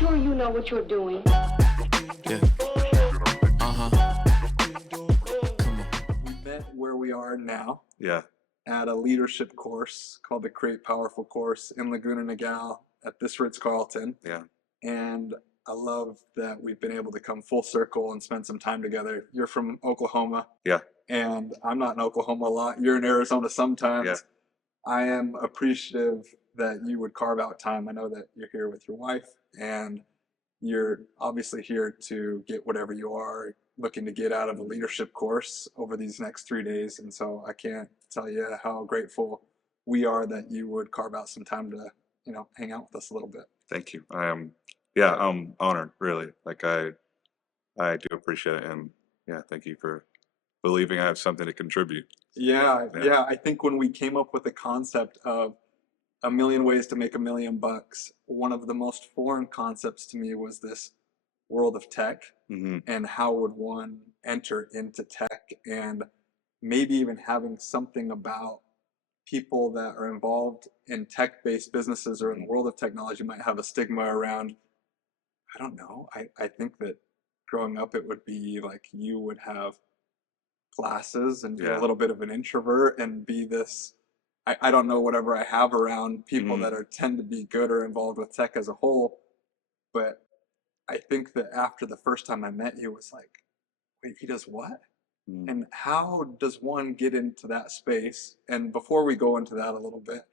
sure you know what you're doing? Yeah. Come on. We met where we are now Yeah. at a leadership course called the Create Powerful course in Laguna Niguel at this Ritz-Carlton. Yeah. And I love that we've been able to come full circle and spend some time together. You're from Oklahoma. Yeah. And I'm not in Oklahoma a lot. You're in Arizona sometimes. Yeah. I am appreciative that you would carve out time. I know that you're here with your wife and you're obviously here to get whatever you are looking to get out of a leadership course over these next 3 days. And so I can't tell you how grateful we are that you would carve out some time to, hang out with us a little bit. Thank you. I'm honored, really. Like I do appreciate it, and yeah, thank you for believing I have something to contribute. Yeah. Yeah. I think when we came up with the concept of a million ways to make $1 million, one of the most foreign concepts to me was this world of tech Hmm. and how would one enter into tech, and maybe even having something about people that are involved in tech-based businesses or in the world of technology might have a stigma around. I don't know. I think that growing up it would be like you would have classes and be a Yeah. little bit of an introvert and be this. I don't know, whatever I have around people Mhm. that are tend to be good or involved with tech as a whole. But I think that after the first time I met you, it was like, wait, he does what? Mm. And how does one get into that space? And before we go into that a little bit,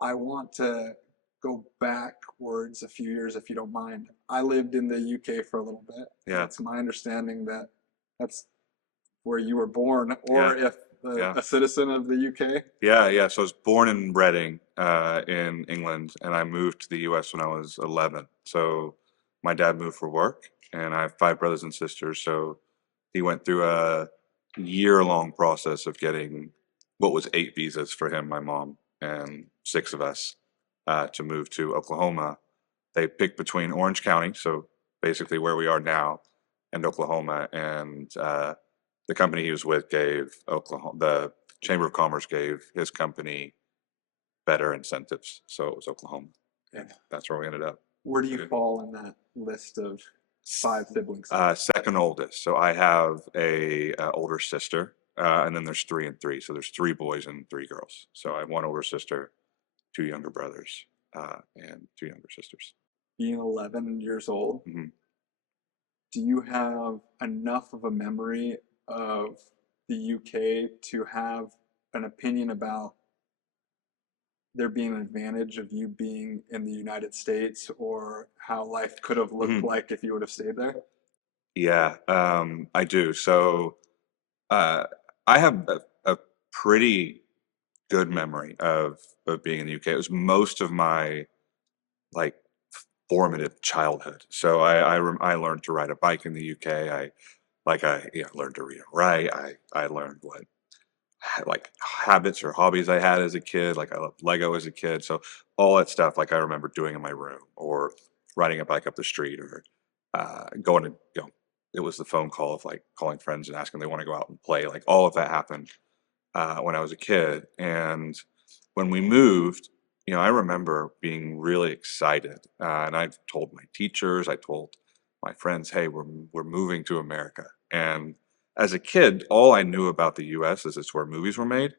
I want to go backwards a few years, if you don't mind. I lived in the UK for a little bit. Yeah. It's my understanding that that's where you were born, or Yeah. if Yeah. a citizen of the UK. Yeah. So I was born in Reading, in England, and I moved to the U.S. when I was 11. So my dad moved for work, and I have 5 brothers and sisters. So he went through a year-long process of getting what was 8 visas for him, my mom, and 6 of us to move to Oklahoma. They picked between Orange County, so basically where we are now, and Oklahoma, and the company he was with gave Oklahoma, the Chamber of Commerce gave his company better incentives, so it was Oklahoma, and that's where we ended up. Where do you fall in that list of 5 siblings? Second oldest, so I have a older sister, and then there's 3 and 3, so there's 3 boys and 3 girls. So I have 1 older sister, 2 younger brothers, and 2 younger sisters. Being 11 years old, Mhm. do you have enough of a memory of the UK to have an opinion about there being an advantage of you being in the United States, or how life could have looked Mhm. like if you would have stayed there? Yeah, I do. So uh, I have a pretty good memory of being in the UK. It was most of my like formative childhood. So I learned to ride a bike in the UK. I learned to read and write. I learned what like habits or hobbies I had as a kid. Like I loved Lego as a kid. So all that stuff like I remember doing in my room, or riding a bike up the street, or going to it was the phone call of like calling friends and asking if they want to go out and play. Like all of that happened when I was a kid. And when we moved, I remember being really excited. And I told my teachers, I told my friends, hey, we're moving to America. And as a kid, all I knew about the US is it's where movies were made,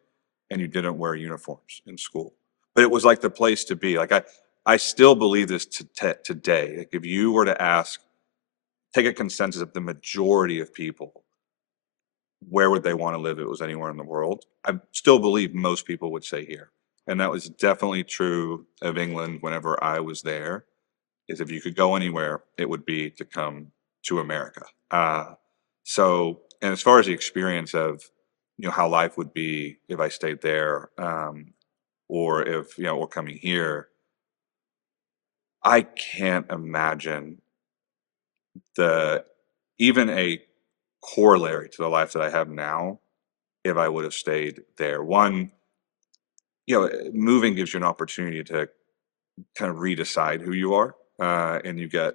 and you didn't wear uniforms in school. But it was like the place to be. Like I still believe this today. Like if you were to take a consensus of the majority of people, where would they want to live if it was anywhere in the world? I still believe most people would say here. And that was definitely true of England whenever I was there, is if you could go anywhere, it would be to come to America. And as far as the experience of, how life would be if I stayed there, or if, we're coming here, I can't imagine the, even a corollary to the life that I have now if I would have stayed there. One, moving gives you an opportunity to kind of redecide who you are, and you get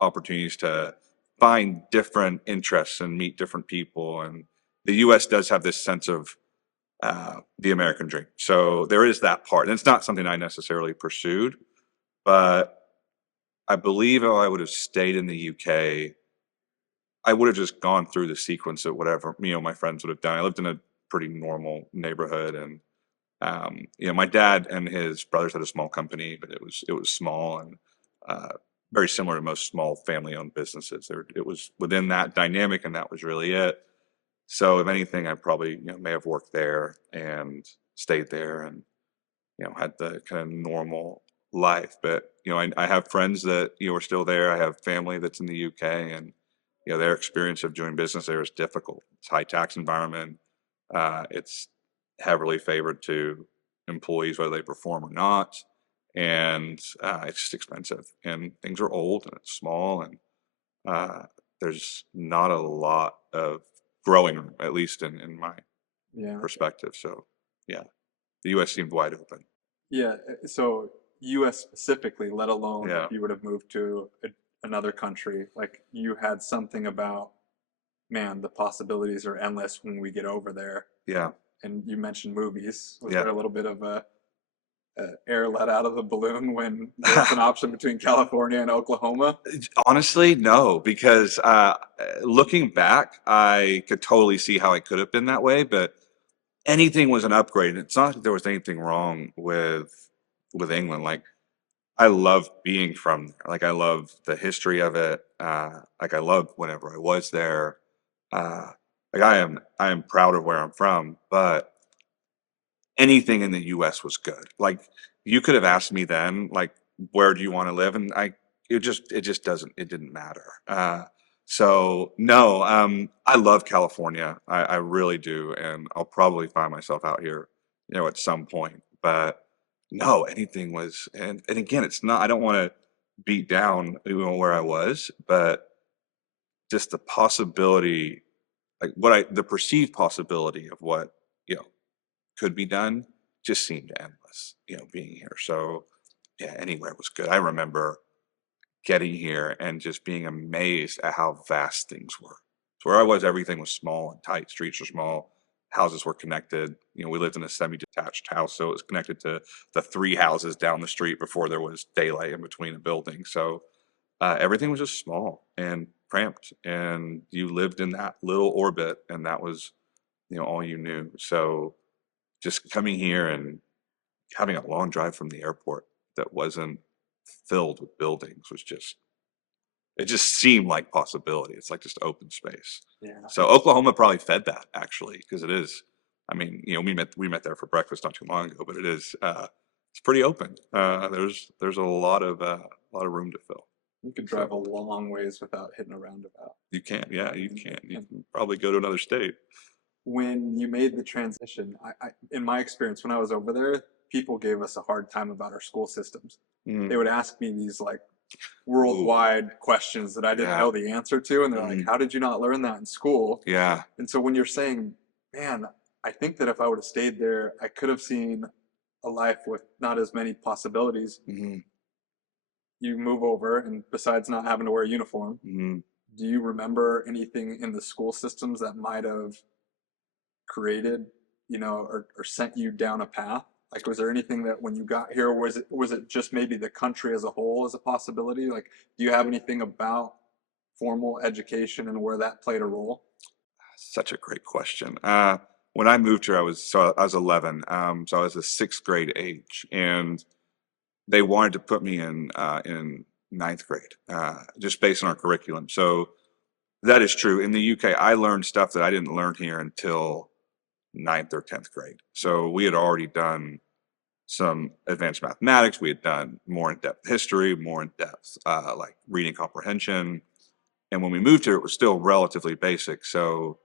opportunities to find different interests and meet different people. And the U.S. does have this sense of the American dream, so there is that part. And it's not something I necessarily pursued, but I believe if I would have stayed in the UK, I would have just gone through the sequence of whatever, my friends would have done. I lived in a pretty normal neighborhood, and my dad and his brothers had a small company, but it was small and very similar to most small family-owned businesses. It was within that dynamic, and that was really it. So, if anything, I probably may have worked there and stayed there, and had the kind of normal life. But I have friends that are still there. I have family that's in the UK, and their experience of doing business there is difficult. It's high tax environment. It's heavily favored to employees whether they perform or not, and it's just expensive. And things are old, and it's small, and uh, there's not a lot of growing room, at least in my Yeah. perspective. So, yeah, the U.S. seemed wide open. Yeah. So U.S. specifically, let alone Yeah, if you would have moved to another country, like you had something about, man, the possibilities are endless when we get over there. yeah, And you mentioned movies. Was yeah. there a little bit of a air let out of the balloon when there was an option between California and Oklahoma? Honestly, no, because looking back, I could totally see how it could have been that way, but anything was an upgrade. It's not that there was anything wrong with England. Like, I love being from there. Like, I love the history of it. Like, I loved whenever I was there. Uh, like, I am proud of where I'm from, but anything in the US was good. Like, you could have asked me then, like, where do you want to live? And it didn't matter. So no, I love California. I really do. And I'll probably find myself out here, at some point. But no, anything was, and again, it's not, I don't want to beat down, where I was, but just the possibility, like the perceived possibility of what, you know, could be done just seemed endless, being here. So yeah, anywhere was good. I remember getting here and just being amazed at how vast things were. So where I was, everything was small and tight. Streets were small, houses were connected. We lived in a semi-detached house, so it was connected to the three houses down the street before there was daylight in between a building. So everything was just small and cramped, and you lived in that little orbit, and that was all you knew. So just coming here and having a long drive from the airport that wasn't filled with buildings was just, it just seemed like possibility. It's like just open space. Yeah. So Oklahoma probably fed that, actually, because it is. I mean, we met there for breakfast not too long ago, but it's pretty open. There's a lot of room to fill. You could So drive a long ways without hitting a roundabout. you can, yeah, you can. You And can probably go to another state. when you made the transition, in my experience, when I was over there, people gave us a hard time about our school systems. Mm. They would ask me these like Ooh, worldwide questions that I didn't yeah, know the answer to, and they're like, mhm, "How did you not learn that in school?" yeah, And so when you're saying, "Man, I think that if I would have stayed there, I could have seen a life with not as many possibilities." mhm, You move over, and besides not having to wear a uniform, mhm. do you remember anything in the school systems that might have created, or sent you down a path? Like, was there anything that when you got here, was it just maybe the country as a whole as a possibility? Like, do you have anything about formal education and where that played a role? Such a great question. When I moved here, I was 11, so I was a sixth grade age, and they wanted to put me in ninth grade, just based on our curriculum. So that is true. In the UK, I learned stuff that I didn't learn here until ninth or 10th grade. So we had already done some advanced mathematics. We had done more in-depth history, more in-depth like reading comprehension. And when we moved here, it was still relatively basic. So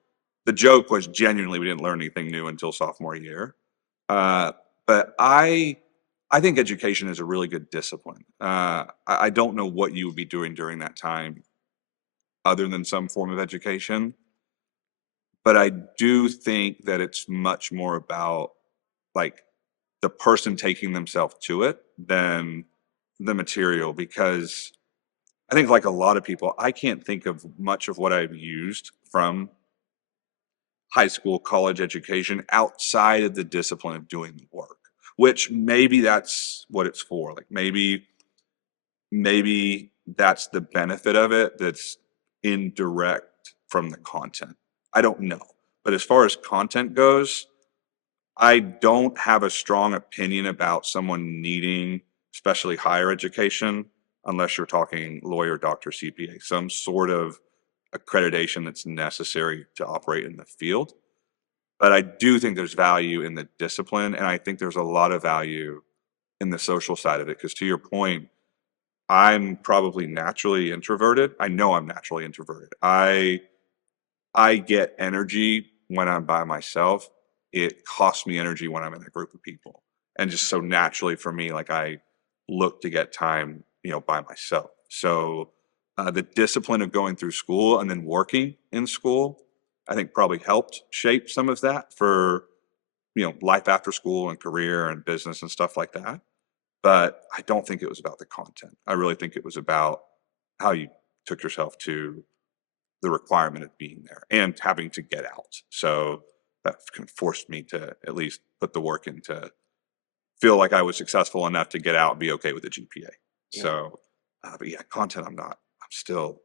the joke was genuinely we didn't learn anything new until sophomore year. Uh, but I think education is a really good discipline. I don't know what you would be doing during that time other than some form of education, but I do think that it's much more about like the person taking themselves to it than the material, because I think, like a lot of people, I can't think of much of what I've used from high school, college education outside of the discipline of doing the work, which maybe that's what it's for. Like maybe that's the benefit of it that's indirect from the content. I don't know. But as far as content goes, I don't have a strong opinion about someone needing, especially higher education, unless you're talking lawyer, doctor, CPA, some sort of accreditation that's necessary to operate in the field. But I do think there's value in the discipline, and I think there's a lot of value in the social side of it. Because to your point, I'm probably naturally introverted. I know I'm naturally introverted. I get energy when I'm by myself. It costs me energy when I'm in a group of people. And just so naturally for me, like I look to get time, by myself. So the discipline of going through school and then working in school, I think probably helped shape some of that for, life after school and career and business and stuff like that. But I don't think it was about the content. I really think it was about how you took yourself to the requirement of being there and having to get out. So that kind of forced me to at least put the work in to feel like I was successful enough to get out and be okay with the GPA. Yeah. So, but yeah, content, I'm still,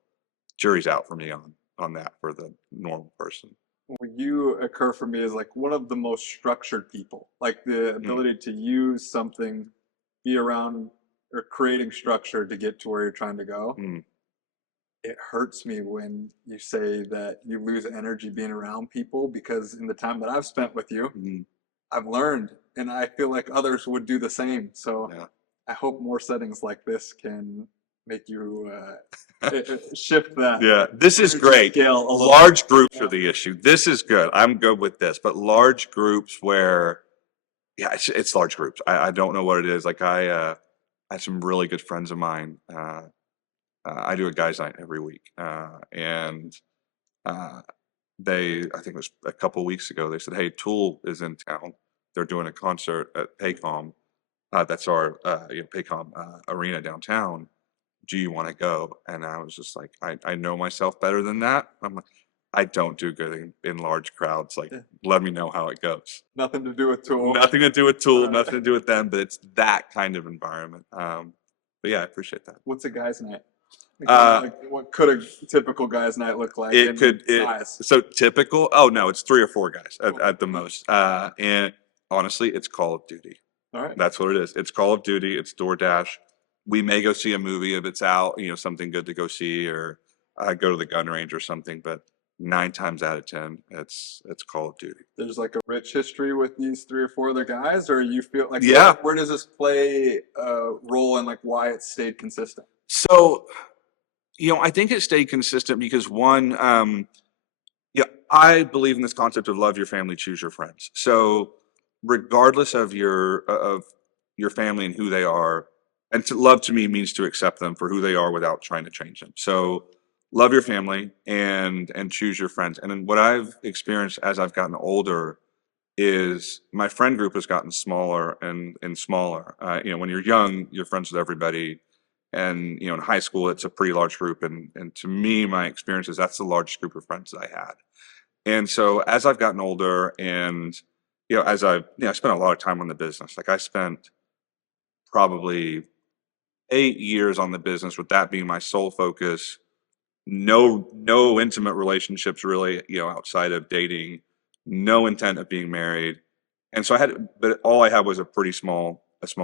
jury's out for me on that for the normal person. Well, you occur for me as like one of the most structured people, like the ability to use something, be around or creating structure to get to where you're trying to go. Mm. It hurts me when you say that you lose energy being around people, because in the time that I've spent with you, Mm. I've learned, and I feel like others would do the same. So Yeah. I hope more settings like this can make you shift that Yeah, this is energy great. scale a little Large bit. groups are the issue. This is good. I'm good with this, but large groups where, yeah, it's large groups. I don't know what it is. Like I have some really good friends of mine. I do a guys' night every week, and uh, I think it was a couple weeks ago, they said, "Hey, Tool is in town. They're doing a concert at Paycom. That's our Paycom arena downtown. Do you want to go?" And I was just like, I know myself better than that. I'm like, I don't do good in large crowds. Like, Yeah. let me know how it goes. Nothing to do with Tool. Nothing to do with Tool, Right. nothing to do with them, but it's that kind of environment. But yeah, I appreciate that. What's a guy's night? Uh, Like, what could a typical guy's night look like in size? So typical. Oh no, it's 3 or 4 guys Cool. at the most. And honestly, it's Call of Duty. All right. That's what it is. It's Call of Duty. It's DoorDash. We may go see a movie if it's out, something good to go see, or go to the gun range or something. But 9 times out of 10, it's Call of Duty. There's like a rich history with these 3 or 4 other guys, or you feel like Yeah. where does this play a role in like why it stayed consistent? So, I think it stayed consistent because one, I believe in this concept of love your family, choose your friends. So, regardless of your family and who they are, and to love to me means to accept them for who they are without trying to change them. So, love your family and choose your friends. And then what I've experienced as I've gotten older is my friend group has gotten smaller and smaller. When you're young, you're friends with everybody, and in high school, it's a pretty large group. And to me, my experience is that's the largest group of friends that I had. And so as I've gotten older, and as I spent a lot of time on the business. Like I spent probably 8 years on the business, with that being my sole focus. No intimate relationships really, outside of dating. No intent of being married. And so but all I had was a small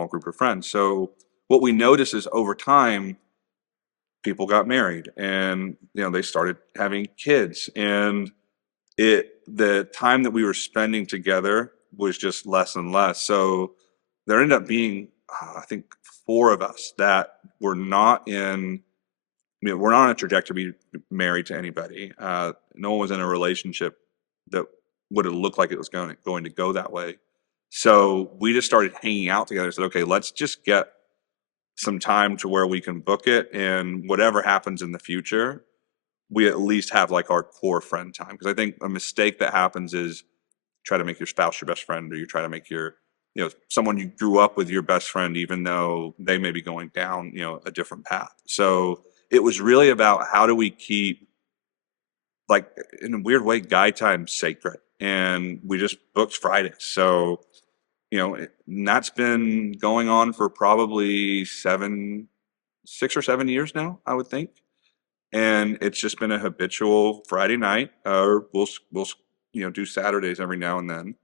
group of friends. So what we noticed is over time, people got married, and they started having kids, and the time that we were spending together was just less and less. So there ended up being, I think, 4 of us that were not in. We're not on a trajectory to be married to anybody. No one was in a relationship that would have looked like it was going to go that way. So we just started hanging out together and said, okay, let's just get some time to where we can book it, and whatever happens in the future, we at least have like our core friend time. Because I think a mistake that happens is try to make your spouse your best friend, or you try to make your someone you grew up with your best friend, even though they may be going down a different path. So it was really about how do we keep, like, in a weird way, guy time sacred. And we just booked Fridays. So and that's been going on for probably 6 or 7 years now, I would think. And it's just been a habitual Friday night, or we'll do Saturdays every now and then,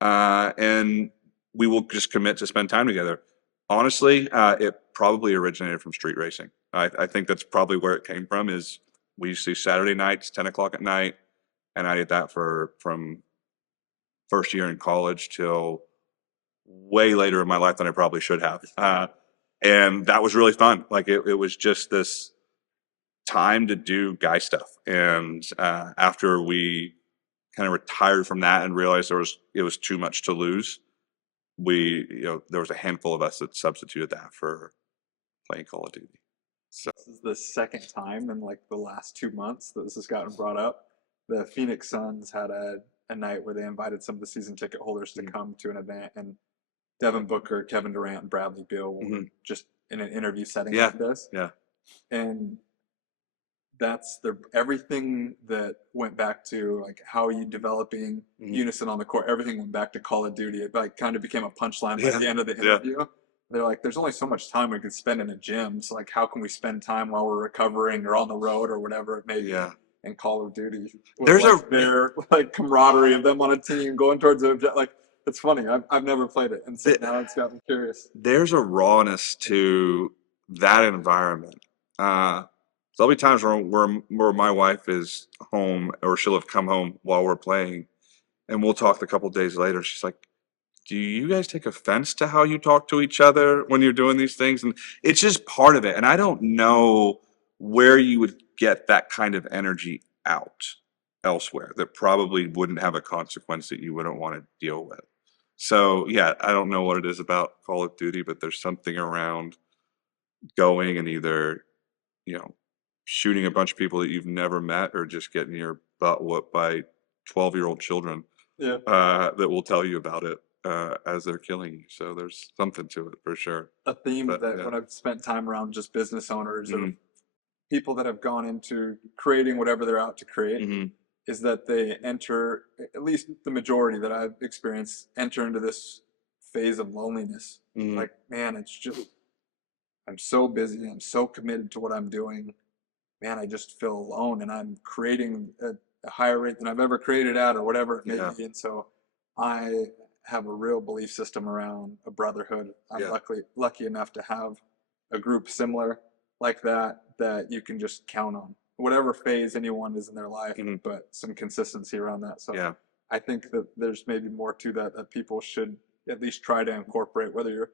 and we will just commit to spend time together. Honestly, it probably originated from street racing. I think that's probably where it came from. Is we used to do Saturday nights, 10 o'clock at night, and I did that from first year in college till way later in my life than I probably should have. And that was really fun. Like it was just this time to do guy stuff. And after we kind of retired from that and realized it was too much to lose, there was a handful of us that substituted that for playing Call of Duty. So This is the second time in like the last 2 months that this has gotten brought up. The Phoenix Suns had a night where they invited some of the season ticket holders to come to an event, and Devin Booker, Kevin Durant, and Bradley Beal were just in an interview setting yeah, like this. yeah, And that's everything that went back to like how are you developing unison on the court. Everything went back to Call of Duty. It like kind of became a punchline by the end of the yeah. interview. They're like, there's only so much time we could spend in a gym. So like, how can we spend time while we're recovering or on the road or whatever it may be? Yeah. And Call of Duty, with There's like their like camaraderie of them on a team going towards the objective. Like, it's funny. I've never played it, and so now it's got me curious. There's a rawness to that environment. There'll be times where my wife is home, or she'll have come home while we're playing, and we'll talk a couple days later. She's like, "Do you guys take offense to how you talk to each other when you're doing these things?" And it's just part of it. And I don't know where you would get that kind of energy out elsewhere that probably wouldn't have a consequence that you wouldn't want to deal with. So yeah, I don't know what it is about Call of Duty, but there's something around going and either, you know, shooting a bunch of people that you've never met, or just getting your butt whooped by 12-year-old children Yeah. that will tell you about it as they're killing you. So there's something to it for sure. A theme But, that yeah. when I've spent time around just business owners or Mhm. people that have gone into creating whatever they're out to create, Mhm. is that they enter, at least the majority that I've experienced, enter into this phase of loneliness. Mhm. Like, man, it's just, I'm so busy. I'm so committed to what I'm doing. Man, I just feel alone, and I'm creating a higher rate than I've ever created at, or whatever it may Yeah. be. And so I have a real belief system around a brotherhood. I'm Yeah. lucky enough to have a group similar like that you can just count on, whatever phase anyone is in their life, Mhm. but some consistency around that. So Yeah. I think that there's maybe more to that people should at least try to incorporate, whether you're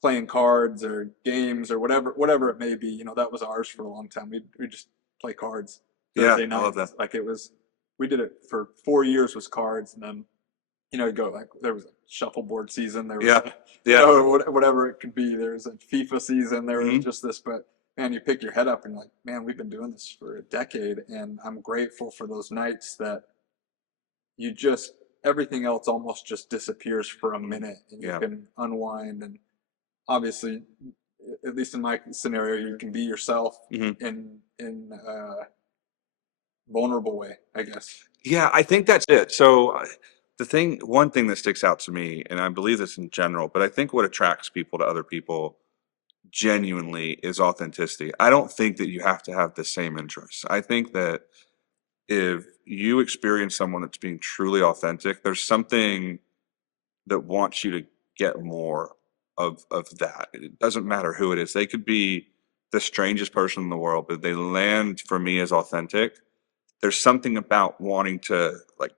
playing cards or games or whatever it may be. You know, that was ours for a long time. We just play cards Yeah. Thursday I love nights. that. Like it was, we did it for 4 years was cards, and then you go like there was a shuffleboard season, there was Yeah. Yeah. whatever it could be. There was a FIFA season, there was Mhm. just this, but man, you pick your head up and you're like, man, we've been doing this for a decade, and I'm grateful for those nights that you just everything else almost just disappears for a minute, and you Yeah. can unwind. And obviously, at least in my scenario, you can be yourself Mhm. in a vulnerable way, I guess. Yeah, I think that's it. So one thing that sticks out to me, and I believe this in general, but I think what attracts people to other people genuinely is authenticity. I don't think that you have to have the same interests. I think that if you experience someone that's being truly authentic, there's something that wants you to get more of that. It doesn't matter who it is. They could be the strangest person in the world, but they land for me as authentic. There's something about wanting to like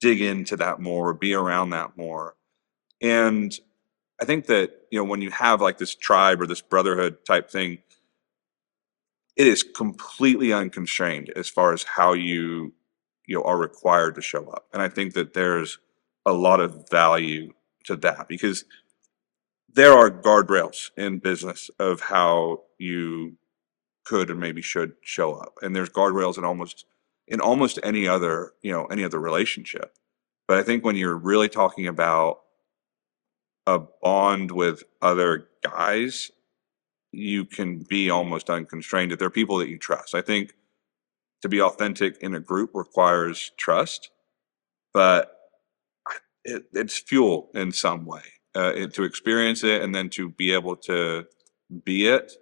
dig into that more, or be around that more. And I think that, when you have like this tribe or this brotherhood type thing, it is completely unconstrained as far as how you are required to show up. And I think that there's a lot of value to that, because there are guardrails in business of how you could or maybe should show up. And there's guardrails in almost any other relationship. But I think when you're really talking about a bond with other guys, you can be almost unconstrained if they're people that you trust. I think to be authentic in a group requires trust, but it's fuel in some way, to experience it and then to be able to be it.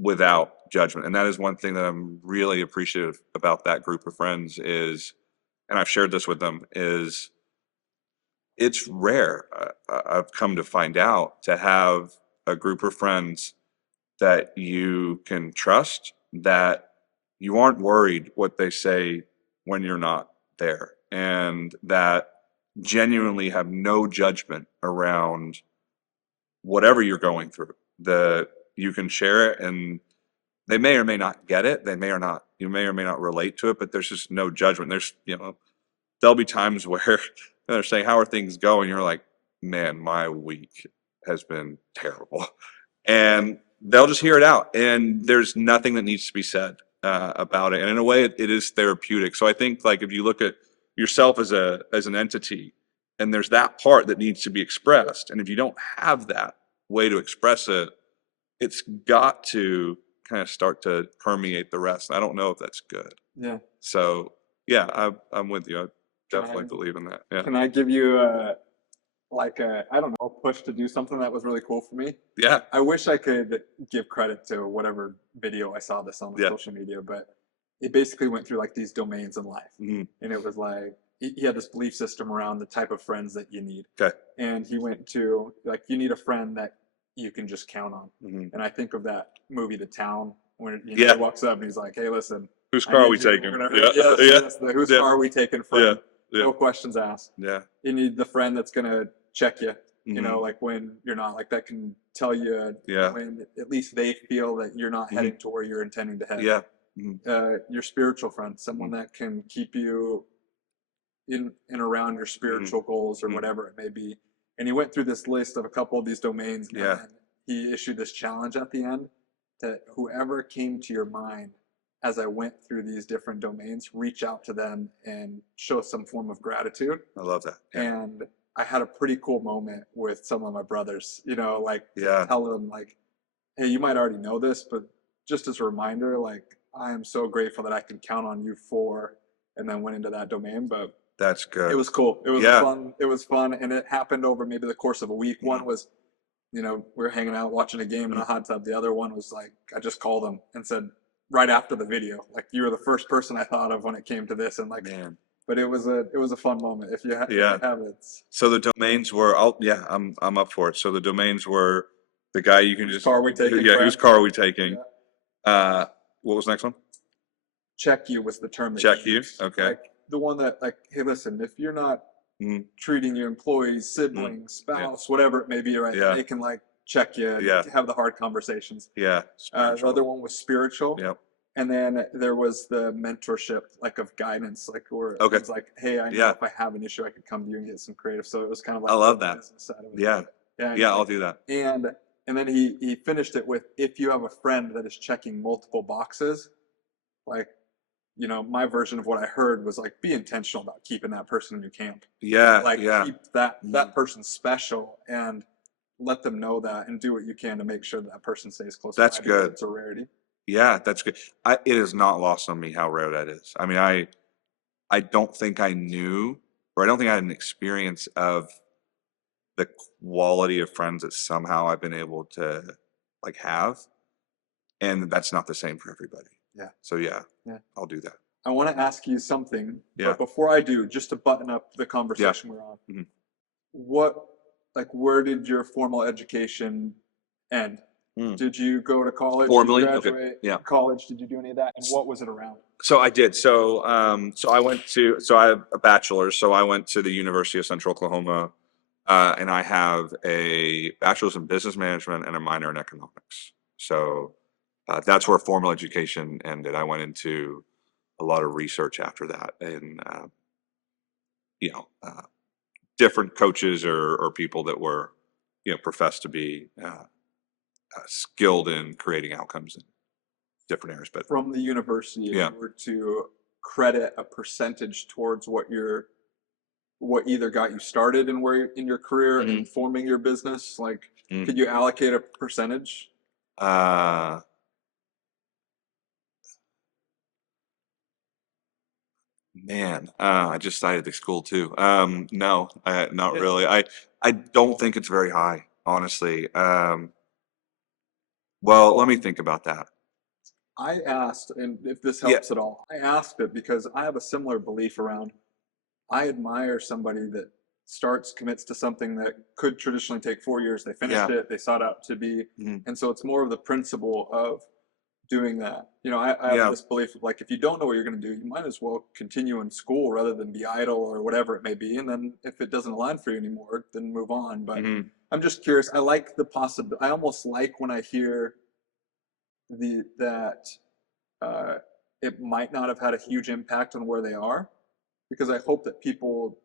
without judgment. And that is one thing that I'm really appreciative about that group of friends is, and I've shared this with them, is it's rare. I've come to find out to have a group of friends that you can trust, that you aren't worried what they say when you're not there, and that genuinely have no judgment around whatever you're going through. That you can share it, and they may or may not get it. You may or may not relate to it, but there's just no judgment. There'll be times where they're saying, "How are things going?" You're like, "Man, my week has been terrible." And they'll just hear it out. And there's nothing that needs to be said about it. And in a way, it is therapeutic. So I think like if you look at yourself as an entity, and there's that part that needs to be expressed, and if you don't have that way to express it, it's got to kind of start to permeate the rest. I don't know if that's good. Yeah. So yeah, I'm with you. I Can definitely I- believe in that. Yeah. Can I give you a I don't know, push to do something that was really cool for me? Yeah. I wish I could give credit to whatever video I saw this on Yeah. social media, but it basically went through like these domains in life. Mhm. And it was like, he had this belief system around the type of friends that you need. Okay. And he went to like, you need a friend that you can just count on. Mhm. And I think of that movie, The Town, when Yeah. he walks up and he's like, hey, listen, Whose I car are need we you," or taking? whatever. Yeah. Yes, Yeah. yes, the whose Yeah. car are we taking friend? Yeah. No questions asked. Yeah. You need the friend that's gonna check you. You know, Mhm. like when you're not, like that can tell you Yeah. when at least they feel that you're not Mhm. heading to where you're intending to head. Yeah. Mhm. Your spiritual friend, someone that can keep you in and around your spiritual goals or Mhm. whatever it may be. And he went through this list of a couple of these domains, Yeah. and then he issued this challenge at the end that whoever came to your mind as I went through these different domains, reach out to them and show some form of gratitude. I love that. Yeah. And I had a pretty cool moment with some of my brothers, like to Yeah. tell them like, hey, you might already know this, but just as a reminder, like I am so grateful that I can count on you for, and then went into that domain. But That's good. it was cool. It was Yeah. fun. It was fun, and it happened over maybe the course of a week. One was, we were hanging out watching a game in a hot tub. The other one was like, I just called him and said right after the video, like you were the first person I thought of when it came to this, and like, Man. but it was a fun moment. If you, if Yeah. you have it, So the domains were, I'm up for it. So the domains were the guy you can Whose just, car we taking, yeah, friend? whose car are we taking? Yeah. What was the next one? Check you was the term that Check he you, used. okay. Like the one that like, hey, listen, if you're not Mhm. treating your employees, siblings, spouse, whatever it may be, right? Yeah. They can like check you and Yeah. have the hard conversations. Yeah. The Spiritual. other one was spiritual. Yep. And then there was the mentorship, like of guidance, like where Okay. it's like, hey, I know Yeah. if I have an issue, I could come to you and get some creative. So it was kind of like I love the that. business side of it. Yeah. Yeah. Yeah, I'll do that. And then he finished it with, if you have a friend that is checking multiple boxes, like, my version of what I heard was like, be intentional about keeping that person in your camp. Yeah. Like Yeah. keep that person special and let them know that, and do what you can to make sure that person stays close That's by, because good. it's a rarity. Yeah, that's good. It is not lost on me how rare that is. I mean, I don't think I knew, or I don't think I had an experience of the quality of friends that somehow I've been able to like have. And that's not the same for everybody. Yeah. So yeah, Yeah. I'll do that. I want to ask you something, Yeah. but before I do, just to button up the conversation we're on, Mhm. where did your formal education end? Mm. Did you go to college? Formally? Did you Okay. graduate? Yeah. College? Did you do any of that? And what was it around? So I did. So I have a bachelor's. So I went to the University of Central Oklahoma, and I have a bachelor's in business management and a minor in economics. So that's where formal education ended. I went into a lot of research after that, and different coaches or people that were professed to be skilled in creating outcomes in different areas. But From the university, if Yeah. you were to credit a percentage towards what either got you started and where in your career and forming your business, like Mm. could you allocate a percentage? Man, I just cited the school too. No, not really. I don't think it's very high, honestly. Well, let me think about that. I asked, and if this Yeah. helps at all, I asked it because I have a similar belief around. I admire somebody that commits to something that could traditionally take 4 years. They finished Yeah. it, they sought out to be, Mhm. and so it's more of the principle of doing that. I have Yeah. this belief of like, if you don't know what you're going to do, you might as well continue in school rather than be idle or whatever it may be. And then if it doesn't align for you anymore, then move on. But Mhm. I'm just curious. I like the possibility. I almost like when I hear that uh, it might not have had a huge impact on where they are, because I hope that people,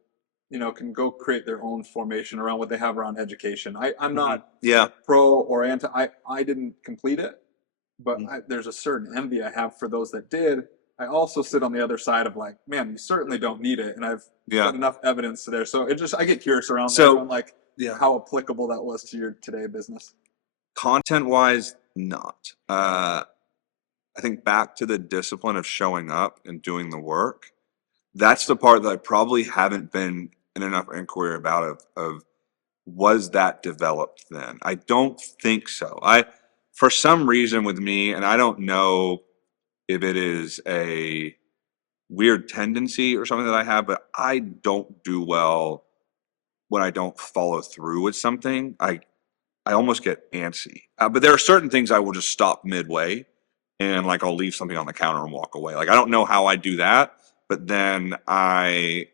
can go create their own formation around what they have around education. I'm Mhm. not Yeah. pro or anti. I didn't complete it, but Mhm. there's a certain envy I have for those that did. I also sit on the other side of like, man, you certainly don't need it, and I've Yeah. got enough evidence to there. So I get curious around that, So around like yeah, how applicable that was to your today business. content wise, not. I think back to the discipline of showing up and doing the work. That's the part that I probably haven't been in enough inquiry about of was that developed then? I don't think so. For some reason with me, and I don't know if it is a weird tendency or something that I have, but I don't do well when I don't follow through with something. I almost get antsy. But there are certain things I will just stop midway and like I'll leave something on the counter and walk away. Like I don't know how I do that, but then I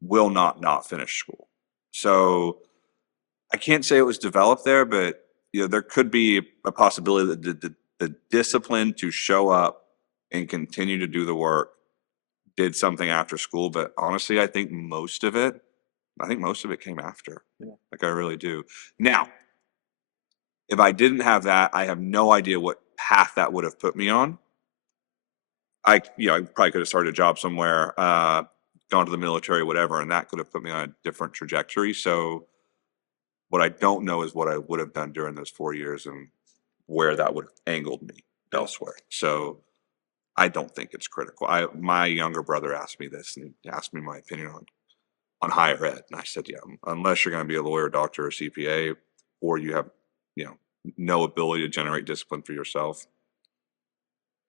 will not finish school. So I can't say it was developed there, but there could be a possibility that the discipline to show up and continue to do the work did something after school. But honestly, I think most of it came after. Yeah. Like I really do. Now, if I didn't have that, I have no idea what path that would have put me on. I probably could have started a job somewhere, gone to the military, whatever, and that could have put me on a different trajectory. So what I don't know is what I would have done during those 4 years and where that would have angled me Yeah. elsewhere. So I don't think it's critical. My younger brother asked me this and he asked me my opinion on higher ed, and I said, yeah, unless you're going to be a lawyer, doctor, or CPA, or you have you know no ability to generate discipline for yourself,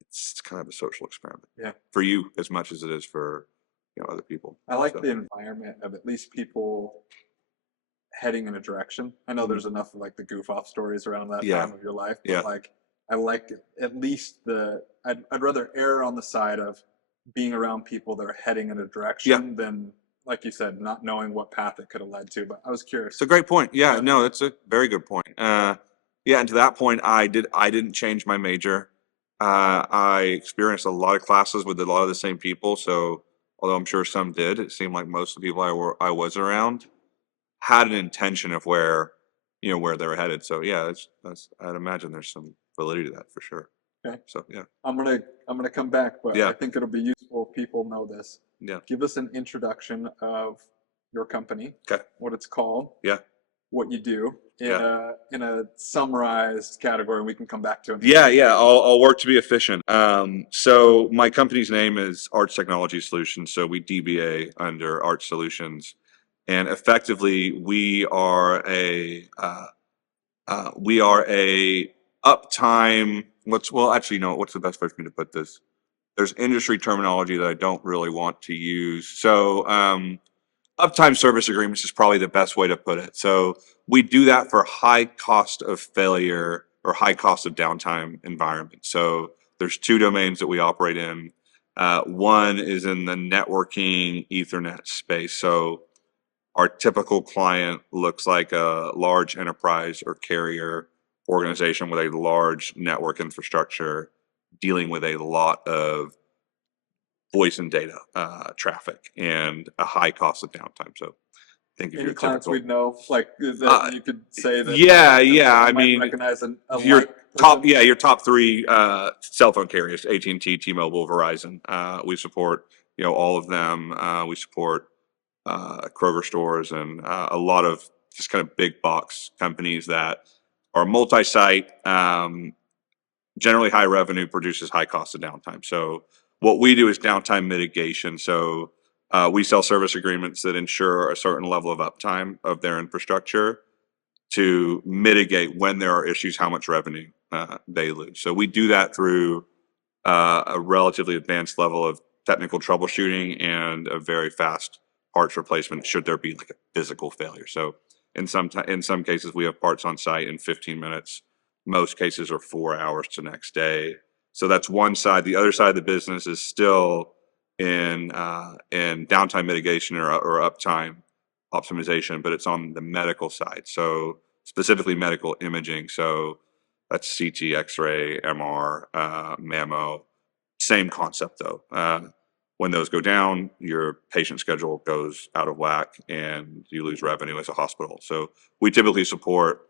it's kind of a social experiment. Yeah. For you as much as it is for other people. I like So, the environment of at least people heading in a direction. I know Mhm. there's enough of like the goof off stories around that Yeah. time of your life, but Yeah. like I like at least I'd rather err on the side of being around people that are heading in a direction than, like you said, not knowing what path it could have led to. But I was curious. It's a great point. Yeah, Yeah. no, that's a very good point. Yeah, and to that point, I didn't change my major. I experienced a lot of classes with a lot of the same people. So although I'm sure some did, it seemed like most of the people I was around had an intention of where they were headed. So yeah, that's I'd imagine there's some validity to that for sure. Okay. So yeah, I'm gonna come back, but I yeah, think it'll be useful if people know this. yeah. Give us an introduction of your company, Okay. what it's called, Yeah, what you do yeah. in a summarized category, and we can come back to it. Yeah, yeah, I'll work to be efficient. So my company's name is Arts Technology Solutions. So we DBA under Arts Solutions, and effectively we are a uptime. Actually, no. What's the best way for me to put this? There's industry terminology that I don't really want to use. So uptime service agreements is probably the best way to put it. So we do that for high cost of failure or high cost of downtime environments. So there's two domains that we operate in. One is in the networking Ethernet space. So our typical client looks like a large enterprise or carrier organization with a large network infrastructure dealing with a lot of voice and data traffic and a high cost of downtime. So think of Any your clients typical. we'd know, like Uh, that you could say that yeah, that yeah. I we might mean, recognize a your like person? your top three cell phone carriers: AT&T, T-Mobile, Verizon. We support all of them. We support Kroger stores and a lot of just kind of big box companies that are multi-site. Generally high revenue produces high cost of downtime. So what we do is downtime mitigation. So we sell service agreements that ensure a certain level of uptime of their infrastructure to mitigate when there are issues, how much revenue they lose. So we do that through a relatively advanced level of technical troubleshooting and a very fast parts replacement should there be like a physical failure. So in some cases we have parts on site in 15 minutes. Most cases are 4 hours to next day. So that's one side. The other side of the business is still in downtime mitigation or uptime optimization, but it's on the medical side. So specifically medical imaging. So that's CT, X-ray, MR, mammo. Same concept though. When those go down, your patient schedule goes out of whack and you lose revenue as a hospital. So we typically support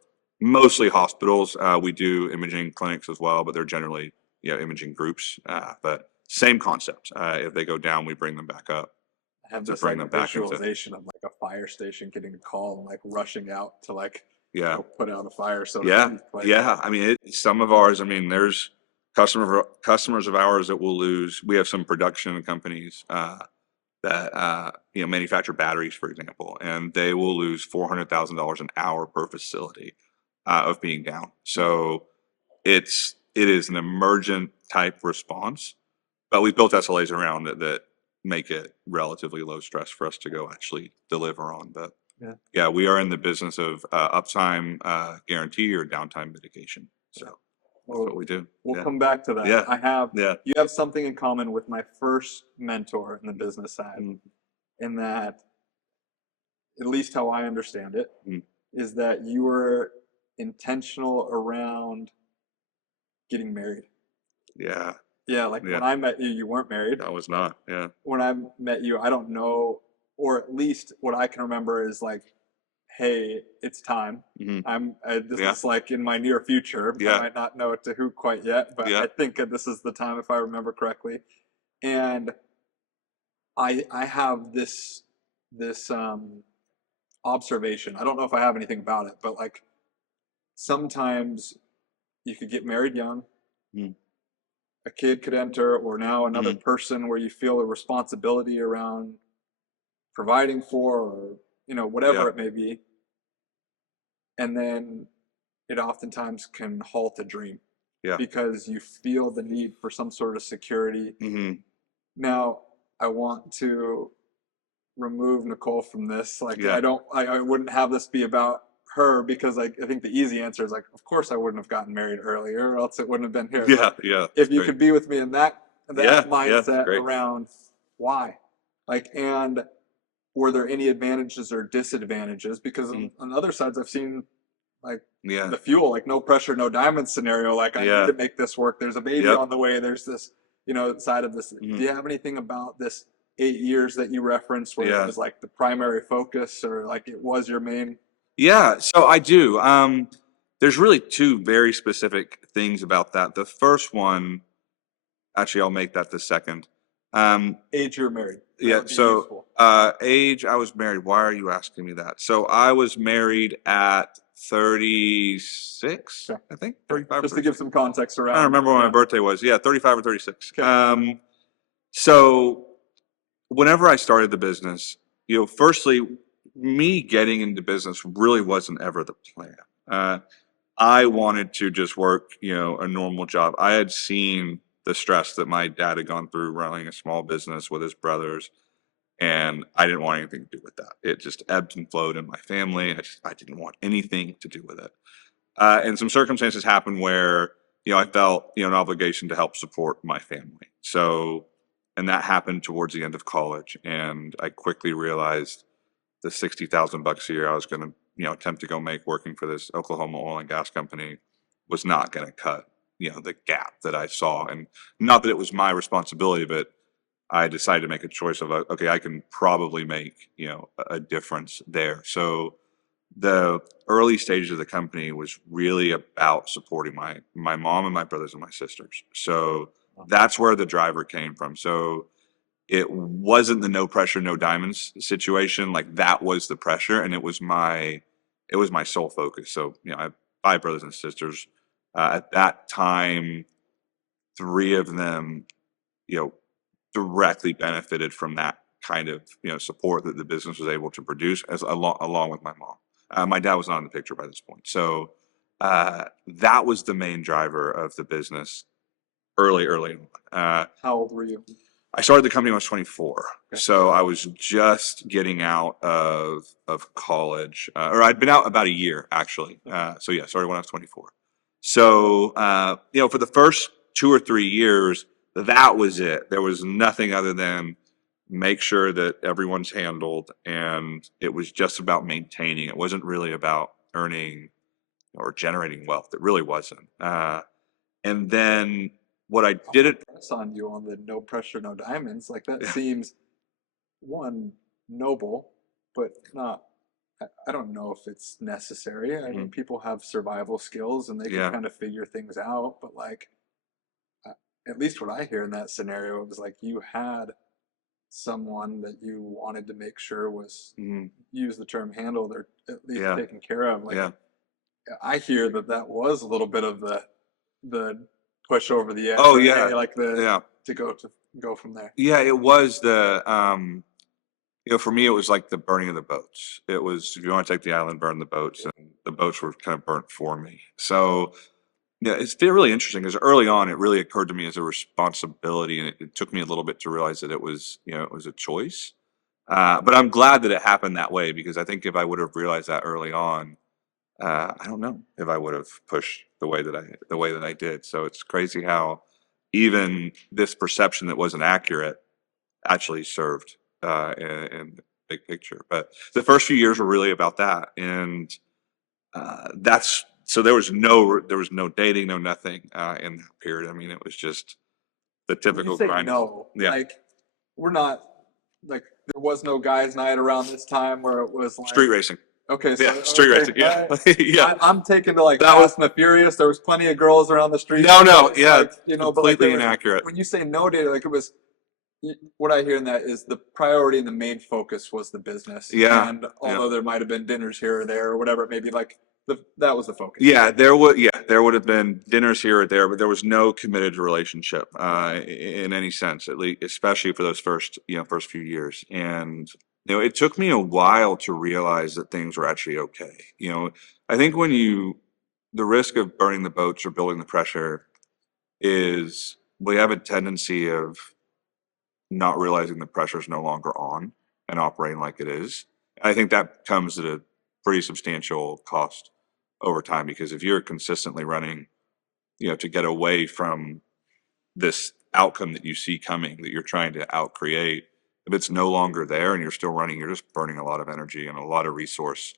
mostly hospitals. We do imaging clinics as well, but they're generally imaging groups. But same concept. If they go down, we bring them back up. I have To this bring like them back into visualization of like a fire station getting a call and like rushing out to like yeah. put out a fire. So to Yeah, speak. Like, yeah. I mean, some of ours. I mean, there's customers of ours that will lose. We have some production companies that manufacture batteries, for example, and they will lose $400,000 an hour per facility of being down. So it is an emergent type response, but we've built SLAs around it that make it relatively low stress for us to go actually deliver on. But Yeah. yeah, we are in the business of uptime guarantee or downtime mitigation. So that's Well, what we do. we'll Yeah. come back to that. Yeah. Yeah. You have something in common with my first mentor in the business side, Mm. in that, at least how I understand it, Mm. is that you were intentional around getting married. Yeah. Yeah, like Yeah. when I met you, you weren't married. I was not. Yeah. When I met you, I don't know, or at least what I can remember is like, hey, it's time. Hmm. This Yeah. is like in my near future. I Yeah. might not know it to who quite yet, but Yeah. I think that this is the time if I remember correctly. And I have this observation. I don't know if I have anything about it, but like sometimes you could get married young, Mm. a kid could enter, or now another Mhm. person where you feel a responsibility around providing for, or whatever Yeah. it may be, and then it oftentimes can halt a dream Yeah. because you feel the need for some sort of security. Hmm. Now, I want to remove Nicole from this. Like, Yeah. I wouldn't have this be about her, because I think the easy answer is like, of course I wouldn't have gotten married earlier, or else it wouldn't have been here. Yeah. But Yeah. if you Great. could be with me in that Yeah. mindset Great. around why, like, and were there any advantages or disadvantages? Because on other sides, I've seen like Yeah. the fuel, like no pressure, no diamond scenario. Like, I need Yeah. to make this work. There's a baby Yep. on the way. There's this, side of this. Mhm. Do you have anything about this 8 years that you referenced where it Yeah. was like the primary focus, or like it was your main? Yeah. So I do. There's really two very specific things about that. The first one, actually, I'll make that the second. Age you're married. That Yeah. would be So, useful. age, I was married. Why are you asking me that? So I was married at 36, Okay. I think, 35 or Just to give 36. some context I around. don't remember when my Yeah. birthday was. Yeah, 35 or 36. Okay. So whenever I started the business, firstly, me getting into business really wasn't ever the plan. I wanted to just work, a normal job. I had seen the stress that my dad had gone through running a small business with his brothers, and I didn't want anything to do with that. It just ebbed and flowed in my family. I didn't want anything to do with it. And some circumstances happened where, I felt, an obligation to help support my family. So, and that happened towards the end of college. And I quickly realized the $60,000 a year I was going to, attempt to go make working for this Oklahoma oil and gas company was not going to cut, the gap that I saw. And not that it was my responsibility, but I decided to make a choice of, okay, I can probably make, a difference there. So the early stages of the company was really about supporting my mom and my brothers and my sisters. So that's where the driver came from. So it wasn't the no pressure, no diamonds situation. Like, that was the pressure, and it was my sole focus. So, I have 5 brothers and sisters. At that time, 3 of them, you know, directly benefited from that kind of, support that the business was able to produce, along with my mom. My dad was not in the picture by this point. So That was the main driver of the business early on. How old were you? I started the company when I was 24. Okay. So I was just getting out of college, or I'd been out about a year actually. So yeah, started when I was 24. So, for the first 2 or 3 years, that was it. There was nothing other than make sure that everyone's handled, and it was just about maintaining. It wasn't really about earning or generating wealth. It really wasn't. And then what I didn't, Press on you on the no pressure, no diamonds. Like that seems one noble, but not. I don't know if it's necessary. I mean, people have survival skills and they can yeah, kind of figure things out. But like, at least what I hear in that scenario, it was like you had someone that you wanted to make sure was mhm, use the term handled or at least yeah, taken care of. Like yeah. I hear that was a little bit of the push over the edge, Oh or yeah, hey, like the yeah, to go from there. yeah. It was for me, it was like the burning of the boats. It was, if you want to take the island, burn the boats, and the boats were kind of burnt for me. So yeah, it's been really interesting because early on, it really occurred to me as a responsibility, and it took me a little bit to realize that it was a choice. But I'm glad that it happened that way because I think if I would have realized that early on, I don't know if I would have pushed the way that I did. So it's crazy how even this perception that wasn't accurate actually served in the big picture. But the first few years were really about that, and that's so there was no dating, no nothing in that period. I mean, it was just the When you typical say grind. no, Yeah, like we're not like there was no guys' night around this time where it was street like racing. okay, Yeah, so street okay, racing. Yeah, yeah. I'm taken to like That was Fast and the Furious. There was plenty of girls around the streets. no, yeah, like but like completely there was inaccurate. when you say no date, like it was what I hear in that is the priority and the main focus was the business. Yeah, And yeah. although there might have been dinners here or there or whatever it may be, like that was the focus. There would have been dinners here or there, but there was no committed relationship in any sense, at least, especially for those first few years. And it took me a while to realize that things were actually okay. I think the risk of burning the boats or building the pressure is we have a tendency of not realizing the pressure is no longer on and operating like it is. I think that comes at a pretty substantial cost over time because if you're consistently running, to get away from this outcome that you see coming that you're trying to outcreate, if it's no longer there and you're still running, you're just burning a lot of energy and a lot of resource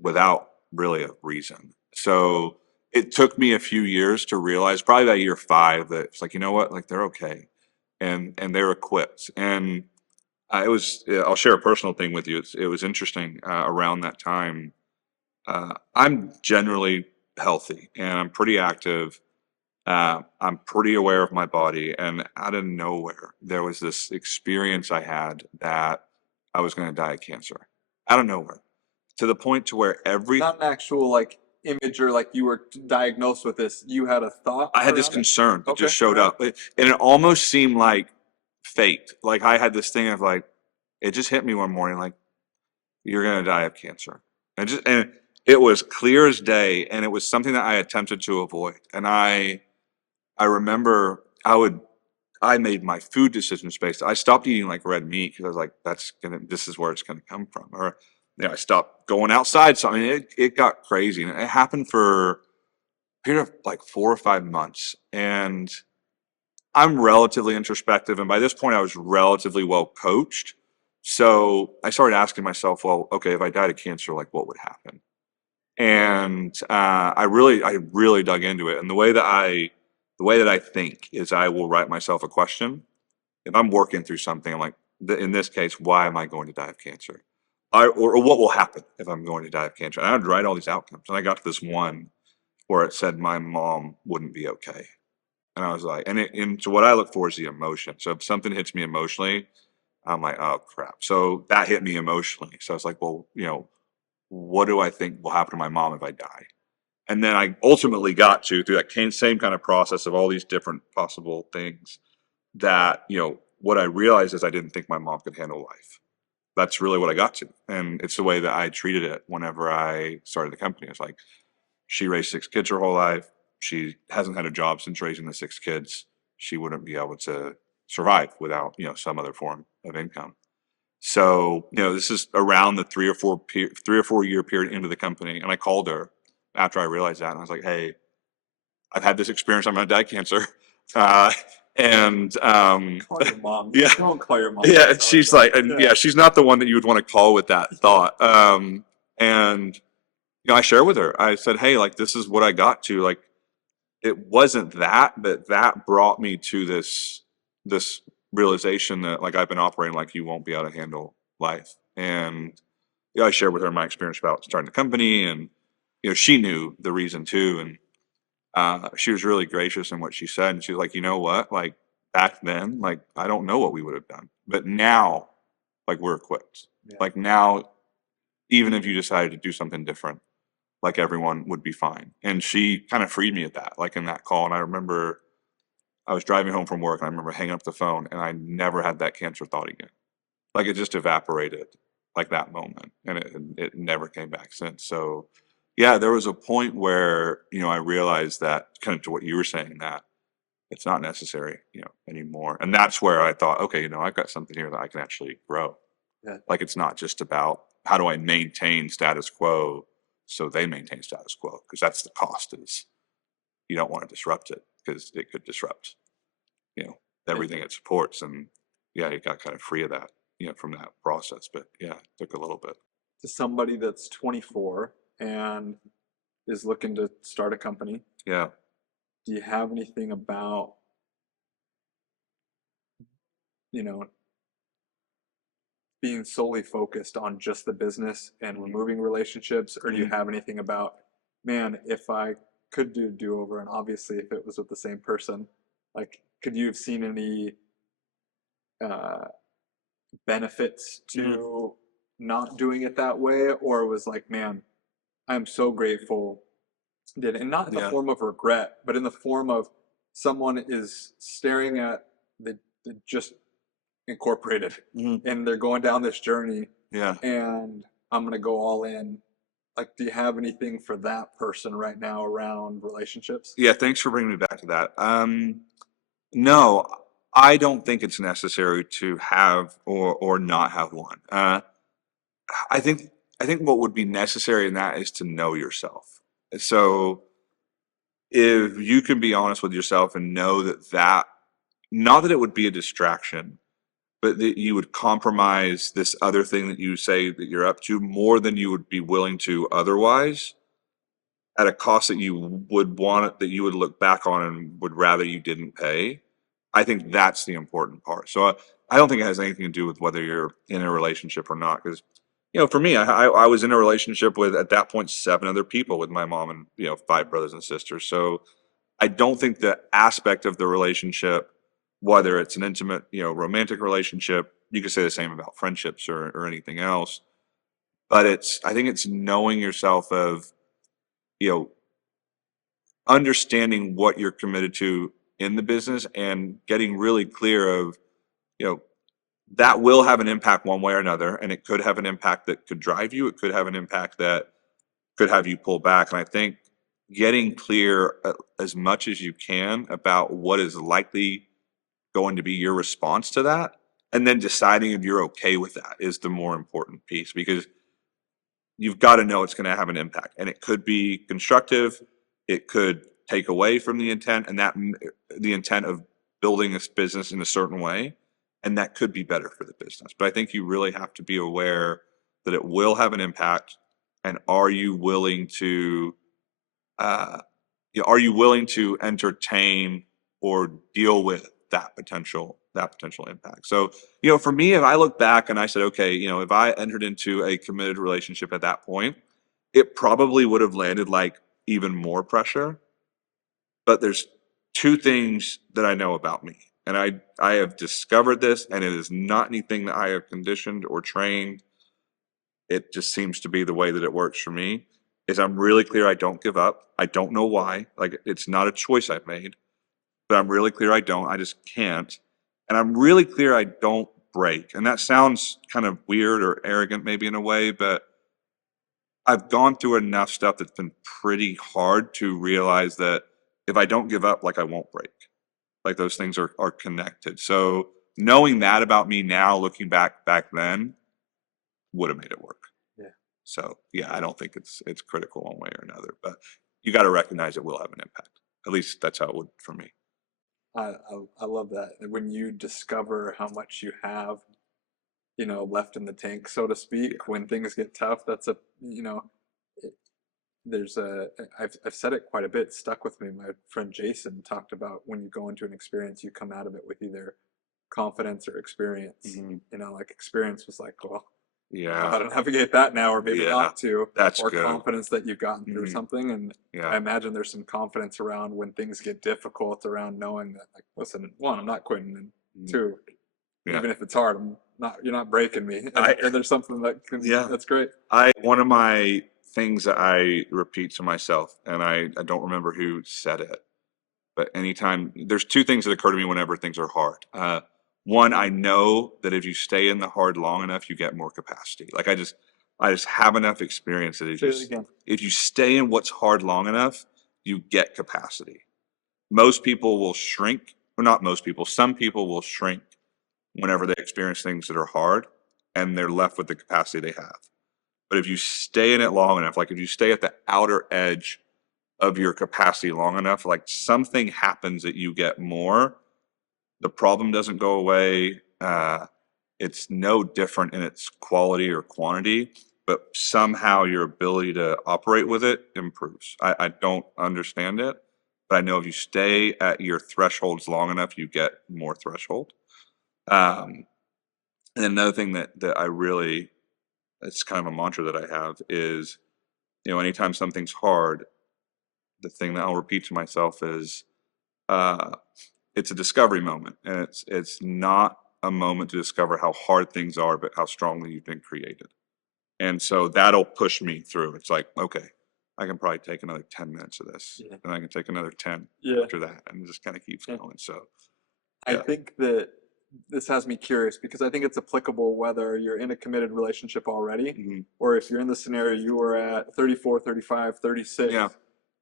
without really a reason. So it took me a few years to realize, probably by year 5, that it's like, you know what, like they're okay, and they're equipped. And I'll share a personal thing with you. It was interesting around that time. I'm generally healthy and I'm pretty active. I'm pretty aware of my body, and out of nowhere, there was this experience I had that I was going to die of cancer. Out of nowhere, to the point to where Not an actual like image or like you were diagnosed with this. You had a thought I had this around it? concern that Okay. just showed All right. up, and it almost seemed like fate. Like I had this thing of like, it just hit me one morning, like you're going to die of cancer, and it was clear as day, and it was something that I attempted to avoid, and I remember I made my food decisions based. I stopped eating like red meat because I was like, this is where it's gonna come from. Or I stopped going outside. So I mean, it got crazy, and it happened for a period of like 4 or 5 months. And I'm relatively introspective, and by this point, I was relatively well coached. So I started asking myself, well, okay, if I died of cancer, like what would happen? And I really dug into it. And the way that I think is I will write myself a question. If I'm working through something, I'm like, in this case, why am I going to die of cancer? Or what will happen if I'm going to die of cancer? And I would write all these outcomes. And I got to this one where it said my mom wouldn't be okay. And I was like, and so what I look for is the emotion. So if something hits me emotionally, I'm like, oh crap. So that hit me emotionally. So I was like, well, what do I think will happen to my mom if I die? And then I ultimately got to, through that same kind of process of all these different possible things, that, what I realized is I didn't think my mom could handle life. That's really what I got to. And it's the way that I treated it whenever I started the company. It's like, She raised 6 kids her whole life. She hasn't had a job since raising the 6 kids. She wouldn't be able to survive without, some other form of income. So, this is around the 3 or 4 year period into the company. And I called her after I realized that. And I was like, hey, I've had this experience. I'm going to die of cancer. Uh, and Call your mom. yeah, Don't call your mom. yeah. That's She's all right. like, and yeah, she's not the one that you would want to call with that thought. And I share with her. I said, hey, like, this is what I got to. Like, it wasn't that, but that brought me to this realization that, like, I've been operating like you won't be able to handle life. And I shared with her my experience about starting the company, and she knew the reason too. And she was really gracious in what she said. And she's like, you know what? Like, back then, like, I don't know what we would have done, but now, like, we're equipped. Yeah. Like, now, even if you decided to do something different, like, everyone would be fine. And she kind of freed me at that, like, in that call. And I remember I was driving home from work, and I remember hanging up the phone, and I never had that cancer thought again. Like, it just evaporated, like, that moment, and it never came back since. So yeah, there was a point where I realized that, kind of to what you were saying, that it's not necessary anymore. And that's where I thought, okay, I've got something here that I can actually grow. Yeah. Like, it's not just about how do I maintain status quo so they maintain status quo, because that's the cost. Is you don't want to disrupt it, because it could disrupt everything it supports. And yeah, you got kind of free of that from that process. But yeah, it took a little bit. To somebody that's 24 and is looking to start a company, Yeah. do you have anything about, being solely focused on just the business and removing relationships? Or do you have anything about, man, if I could do a do-over, and obviously if it was with the same person, like, could you have seen any benefits to not doing it that way? Or it was like, man, I'm so grateful did it, and not in the Yeah. form of regret, but in the form of someone is staring at the just incorporated, and they're going down this journey, Yeah. and I'm gonna go all in. Like, do you have anything for that person right now around relationships? Yeah. Thanks for bringing me back to that. No, I don't think it's necessary to have or not have one. I think what would be necessary in that is to know yourself. So if you can be honest with yourself and know that not that it would be a distraction, but that you would compromise this other thing that you say that you're up to more than you would be willing to otherwise, at a cost that you would want it, that you would look back on and would rather you didn't pay. I think that's the important part. So I don't think it has anything to do with whether you're in a relationship or not. Because for me, I was in a relationship with, at that point, 7 other people, with my mom and 5 brothers and sisters. So I don't think the aspect of the relationship, whether it's an intimate romantic relationship, you could say the same about friendships or anything else. But I think it's knowing yourself, of you know understanding what you're committed to in the business, and getting really clear of, you know, that will have an impact one way or another. And it could have an impact that could drive you. It could have an impact that could have you pull back. And I think getting clear, as much as you can, about what is likely going to be your response to that, and then deciding if you're okay with that, is the more important piece, because you've got to know it's going to have an impact, and it could be constructive. It could take away from the intent, and the intent of building this business in a certain way, and that could be better for the business. But I think you really have to be aware that it will have an impact. And are you willing to uh, entertain or deal with that potential impact? So, for me, if I look back and I said, okay, if I entered into a committed relationship at that point, it probably would have landed like even more pressure. But there's 2 things that I know about me, and I have discovered this, and it is not anything that I have conditioned or trained. It just seems to be the way that it works for me. Is I'm really clear I don't give up. I don't know why. Like, it's not a choice I've made, but I'm really clear I don't. I just can't. And I'm really clear I don't break. And that sounds kind of weird or arrogant maybe in a way, but I've gone through enough stuff that's been pretty hard to realize that if I don't give up, like I won't break. Like those things are connected. So knowing that about me now, looking back then, would have made it work. Yeah. So yeah, I don't think it's critical one way or another, but you got to recognize it will have an impact. At least that's how it would for me. I love that. When you discover how much you have, left in the tank, so to speak, when things get tough, that's it, there's I've said it quite a bit, stuck with me. My friend Jason talked about when you go into an experience, you come out of it with either confidence or experience. Mhm. Like experience was like, well, I know how Yeah, to navigate that now, or maybe yeah, not to, that's or good. confidence that you've gotten through Mhm. something. And I Yeah, imagine there's some confidence around when things get difficult, around knowing that, like, listen, one, I'm not quitting, and mhm. two, Yeah. even if it's hard, you're not breaking me. And, I and there's something yeah. that's great. One of my things that I repeat to myself, and I don't remember who said it, but anytime there's two things that occur to me whenever things are hard. One, I know that if you stay in the hard long enough, you get more capacity. Like I just have enough experience that Say it again. if you stay in what's hard long enough, you get capacity. Most people will shrink, or not most people, some people will shrink whenever they experience things that are hard, and they're left with the capacity they have. But if you stay in it long enough, like if you stay at the outer edge of your capacity long enough, like something happens that you get more, the problem doesn't go away. It's no different in its quality or quantity, but somehow your ability to operate with it improves. I don't understand it, but I know if you stay at your thresholds long enough, you get more threshold. Um, and then another thing that I really, it's kind of a mantra that I have is, anytime something's hard, the thing that I'll repeat to myself is, uh, it's a discovery moment, and it's not a moment to discover how hard things are, but how strongly you've been created. And so that'll push me through. It's like, okay, I can probably take another 10 minutes of this, Yeah. and I can take another 10 Yeah. after that, and it just kind of keeps Yeah. going. So I yeah. think that this has me curious because I think it's applicable whether you're in a committed relationship already, Mhm. or if you're in the scenario you were at 34, 35, 36, Yeah.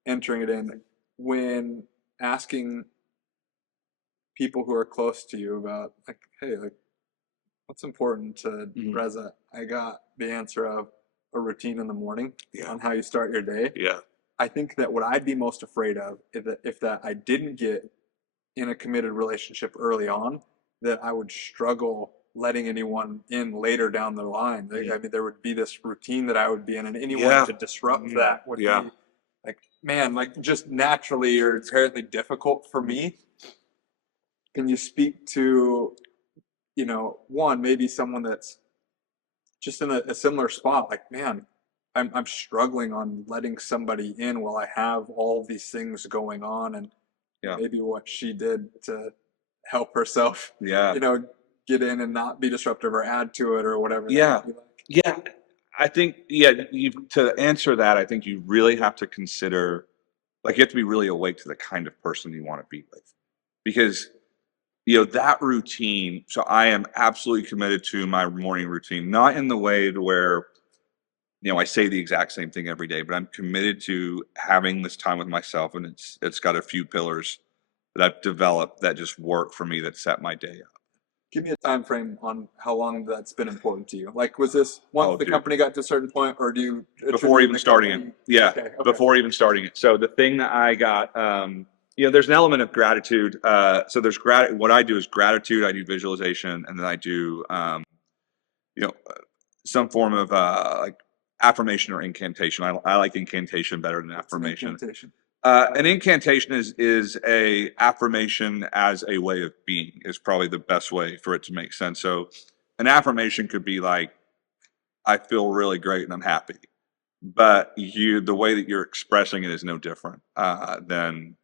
entering it in. When asking people who are close to you about, like, hey, like, what's important to Mhm. Reza? I got the answer of a routine in the morning Yeah. on how you start your day. Yeah. I think that what I'd be most afraid of if that I didn't get in a committed relationship early on, that I would struggle letting anyone in later down the line. Mhm. I mean, there would be this routine that I would be in, and anyone Yeah. to disrupt Mhm. that would Yeah. be like, man, like just naturally or inherently difficult for me. Can you speak to, one, maybe someone that's just in a similar spot, like, man, I'm struggling on letting somebody in while I have all these things going on, and Yeah. maybe what she did to help herself, Yeah. you know, get in and not be disruptive or add to it or whatever that Yeah. might be like. Yeah. I think, yeah, to answer that, I think you really have to consider, like, you have to be really awake to the kind of person you want to be with. Because, that routine, so I am absolutely committed to my morning routine, not in the way to where, I say the exact same thing every day, but I'm committed to having this time with myself, and it's got a few pillars that I've developed that just work for me that set my day up. Give me a time frame on how long that's been important to you. Like, was this once Oh, the dude. company got to a certain point, or do you Before attribute even the starting it. company? Yeah, Okay. before even starting it. So the thing that I got, there's an element of gratitude. So there's what I do is gratitude. I do visualization, and then I do, you know, uh, some form of like affirmation or incantation. I like incantation better than What's an affirmation. incantation? An incantation is a affirmation as a way of being is probably the best way for it to make sense. So an affirmation could be like, I feel really great and I'm happy, but the way that you're expressing it is no different than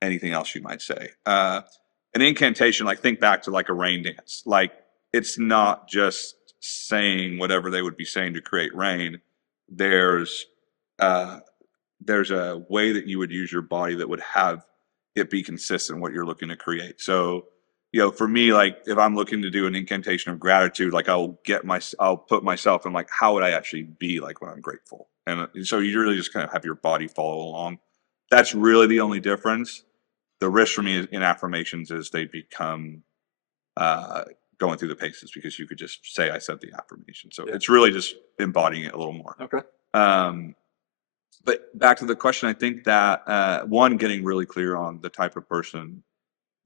anything else you might say. An incantation, like think back to like a rain dance. Like it's not just saying whatever they would be saying to create rain. There's uh, there's a way that you would use your body that would have it be consistent what you're looking to create. So, for me, like if I'm looking to do an incantation of gratitude, like I'll put myself in like how would I actually be like when I'm grateful? And so you really just kind of have your body follow along. That's really the only difference. The risk for me in affirmations is they become uh, going through the paces because you could just say I said the affirmation. So Yeah. it's really just embodying it a little more. Okay. Um, but back to the question, I think that one, getting really clear on the type of person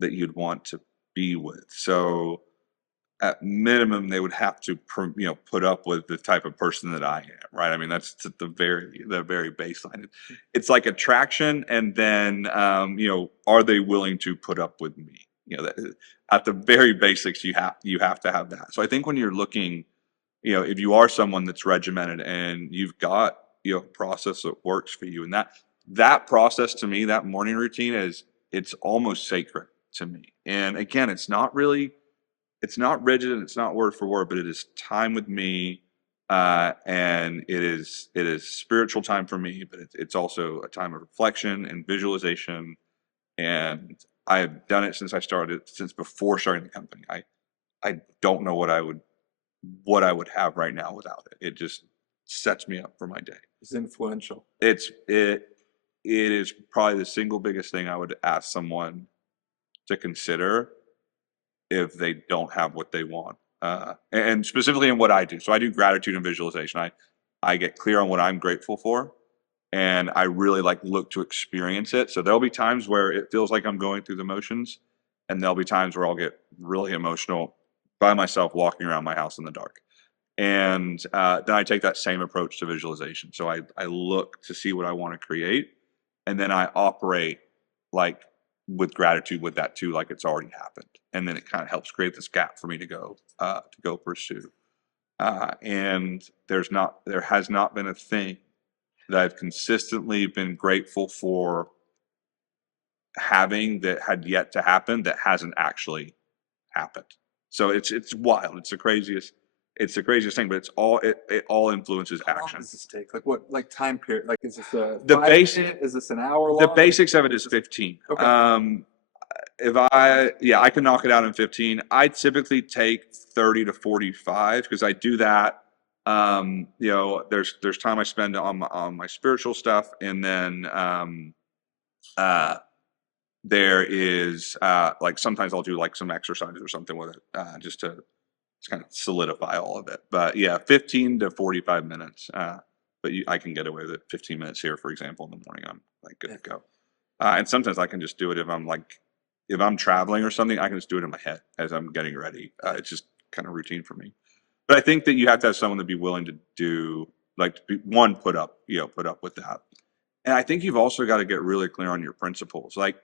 that you'd want to be with. So at minimum, they would have to put up with the type of person that I am, right? I mean, that's the very baseline. It's like attraction, and then are they willing to put up with me? At the very basics, you have to have that. So I think when you're looking, if you are someone that's regimented and you've got a process that works for you, and that process to me, that morning routine it's almost sacred to me. And again, it's not rigid and it's not word for word, but it is time with me, and it is spiritual time for me, but it's also a time of reflection and visualization. And I have done it since before starting the company. I don't know what I would have right now without it. It just sets me up for my day. It's influential. It is probably the single biggest thing I would ask someone to consider if they don't have what they want. And specifically in what I do. So I do gratitude and visualization. I get clear on what I'm grateful for, and I really look to experience it. So there'll be times where it feels like I'm going through the motions, and there'll be times where I'll get really emotional by myself walking around my house in the dark. And then I take that same approach to visualization. So I look to see what I want to create, and then I operate like with gratitude with that too, like it's already happened. And then it kind of helps create this gap for me to go pursue. And there has not been a thing that I've consistently been grateful for having that had yet to happen that hasn't actually happened. So it's wild. It's the craziest thing, but it all influences How long action. does this take? Like what? Like time period? Like is this a The 5 minute? Is this an hour long? The basics of it is 15. Okay. I can knock it out in 15. I typically take 30 to 45 because I do that. There's time I spend on my spiritual stuff, and then uh, there is sometimes I'll do some exercises or something with it, just kind of solidify all of it. But yeah, 15 to 45 minutes. But I can get away with it. 15 minutes here, for example, in the morning, I'm good to go. And sometimes I can just do it if I'm traveling or something, I can just do it in my head as I'm getting ready. It's just kind of routine for me. But I think that you have to have someone to be willing to do, put up with that. And I think you've also got to get really clear on your principles. Like,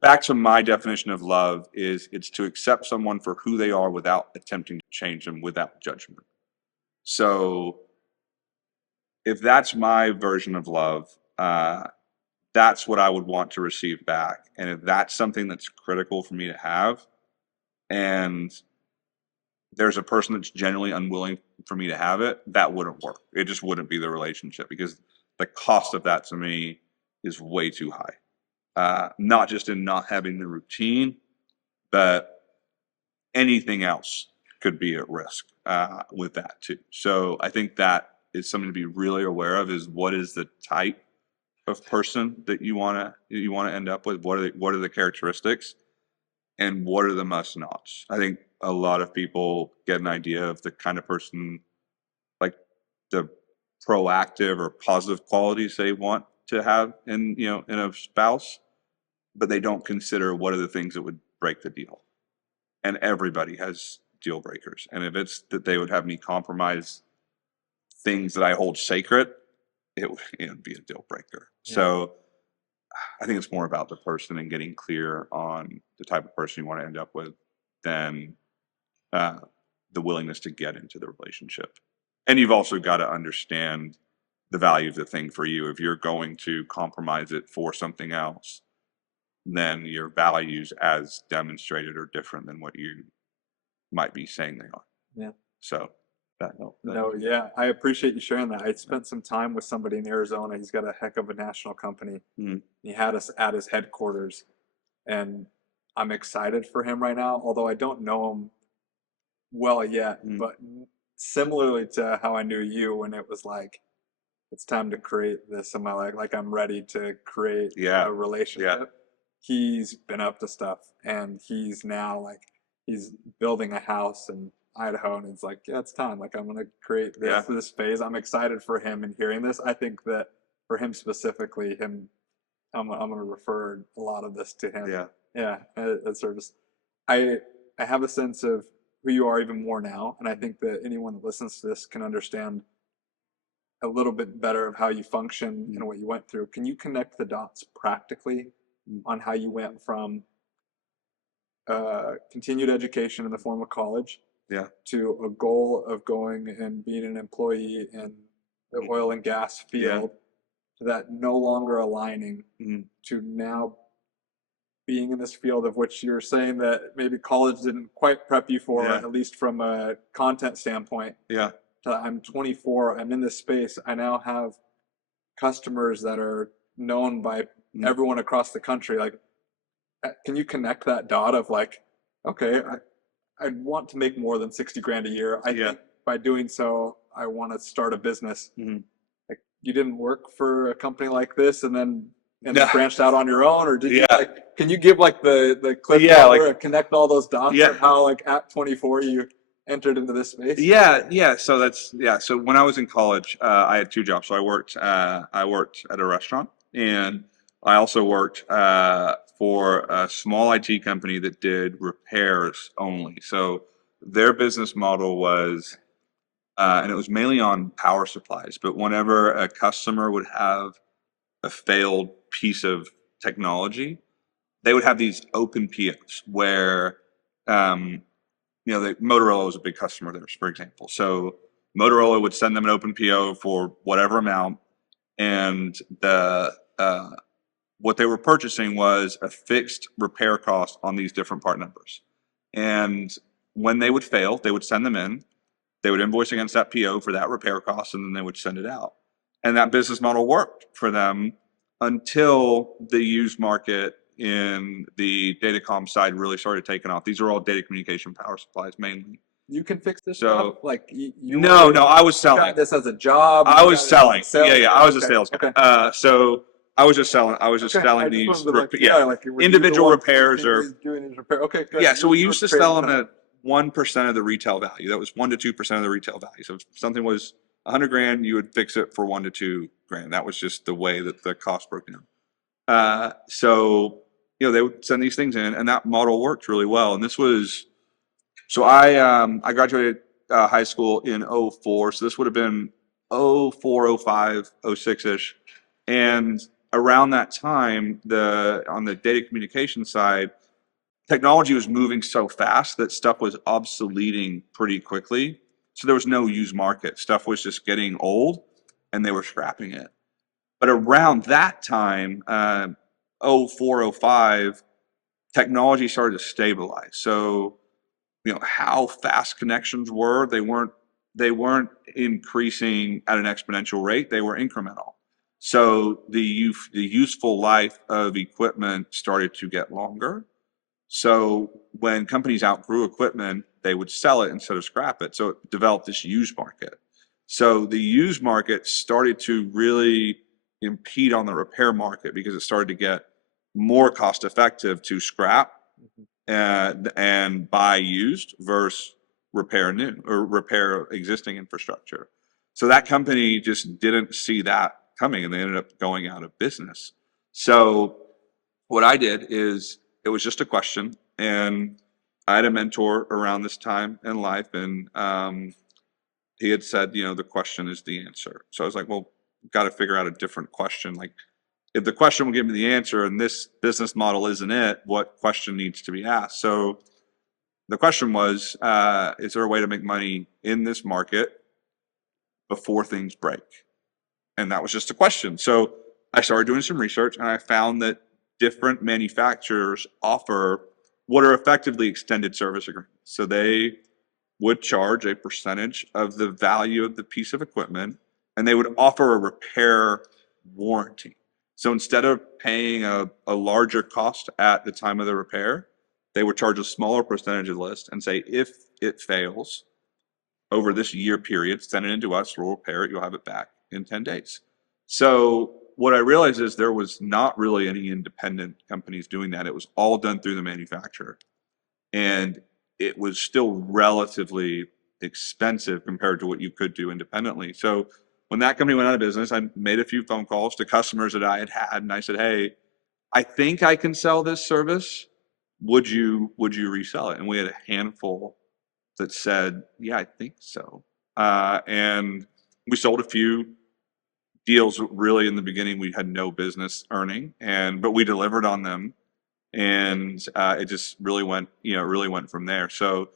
back to my definition of love it's to accept someone for who they are without attempting to change them, without judgment. So if that's my version of love, that's what I would want to receive back. And if that's something that's critical for me to have, and there's a person that's genuinely unwilling for me to have it, that wouldn't work. It just wouldn't be the relationship, because the cost of that to me is way too high. Not just in not having the routine, but anything else could be at risk with that too. So I think that is something to be really aware of: is what is the type of person that you wanna end up with? What are the characteristics, and what are the must nots? I think a lot of people get an idea of the kind of person, like the proactive or positive qualities they want to have in a spouse, but they don't consider what are the things that would break the deal. And everybody has deal breakers. And if it's that they would have me compromise things that I hold sacred, it would be a deal breaker. Yeah. So I think it's more about the person and getting clear on the type of person you want to end up with than uh, the willingness to get into the relationship. And you've also got to understand the value of the thing for you. If you're going to compromise it for something else, then your values as demonstrated are different than what you might be saying they are. Yeah. So that helped. No, yeah, I appreciate you sharing that. I spent some time with somebody in Arizona. He's got a heck of a national company. Mhm. He had us at his headquarters, and I'm excited for him right now, although I don't know him well yet. Mhm. But similarly to how I knew you when it was like, it's time to create this in my life. Like I'm ready to create Yeah. a relationship. He's been up to stuff and he's now like, he's building a house in Idaho and it's like, yeah, it's time. Like I'm going to create Yeah. this phase. I'm excited for him and hearing this. I think that for him specifically, I'm going to refer a lot of this to him. Yeah. Yeah. It's sort of just, I, I have a sense of who you are even more now. And I think that anyone that listens to this can understand a little bit better of how you function and what you went through. Can you connect the dots practically on how you went from continued education in the form of college Yeah. to a goal of going and being an employee in the oil and gas field to that no longer aligning to now being in this field of which you're saying that maybe college didn't quite prep you for, at least from a content standpoint. Yeah. I'm 24, I'm in this space, I now have customers that are known by everyone across the country. Like, can you connect that dot of like, okay, I want to make more than 60 grand a year. I think by doing so, I want to start a business. Like, you didn't work for a company like this and then branched out on your own, or did you like, can you give like the clip note and connect all those dots of how like at 24 you entered into this space? Yeah. So so when I was in college, I had two jobs. So I worked at a restaurant, and I also worked for a small IT company that did repairs only. So their business model was, and it was mainly on power supplies, but whenever a customer would have a failed piece of technology, they would have these open POs where, Motorola was a big customer of theirs, for example. So Motorola would send them an open PO for whatever amount, and what they were purchasing was a fixed repair cost on these different part numbers. And when they would fail, they would send them in. They would invoice against that PO for that repair cost, and then they would send it out. And that business model worked for them until the used market in the datacom side really started taking off. These are all data communication power supplies mainly. You can fix this So, stuff? Like no, I was selling. Got this as a job? I was selling. Yeah, I was a Okay, sales guy. okay. So I was just selling. I was just Okay, selling I just these. wanted to, like, were you the Individual one repairs or doing these repair? Okay, good. yeah. So we You used were to sell creating them that. at 1% of the retail value. That was 1 to 2% of the retail value. So if something was 100 grand, you would fix it for 1 to 2 grand. That was just the way that the cost broke down. So they would send these things in, and that model worked really well. And this was, so I graduated high school in 04. So this would have been 04, 05, 06 ish. And around that time, on the data communication side, technology was moving so fast that stuff was obsoleting pretty quickly. So there was no used market. Stuff was just getting old, and they were scrapping it. But around that time, 04, 05, technology started to stabilize. So, how fast connections were, they weren't increasing at an exponential rate. They were incremental. So the useful life of equipment started to get longer. So when companies outgrew equipment, they would sell it instead of scrap it. So it developed this used market. So the used market started to really impede on the repair market because it started to get more cost effective to scrap and buy used versus repair new or repair existing infrastructure. So that company just didn't see that coming, and they ended up going out of business. So what I did is, it was just a question, and I had a mentor around this time in life, and he had said, the question is the answer. So I was like, well, got to figure out a different question. Like, if the question will give me the answer and this business model isn't it, what question needs to be asked? So the question was, is there a way to make money in this market before things break? And that was just a question. So I started doing some research, and I found that different manufacturers offer what are effectively extended service agreements. So they would charge a percentage of the value of the piece of equipment, and they would offer a repair warranty. So instead of paying a larger cost at the time of the repair, they would charge a smaller percentage of the list and say, if it fails, over this year period, send it into us, we'll repair it, you'll have it back in 10 days. So what I realized is there was not really any independent companies doing that. It was all done through the manufacturer. And it was still relatively expensive compared to what you could do independently. So when that company went out of business, I made a few phone calls to customers that I had had, and I said, "Hey, I think I can sell this service. Would you resell it?" And we had a handful that said, "Yeah, I think so." And we sold a few deals. Really, in the beginning, we had no business earning, but we delivered on them, and it just really went, really went from there. So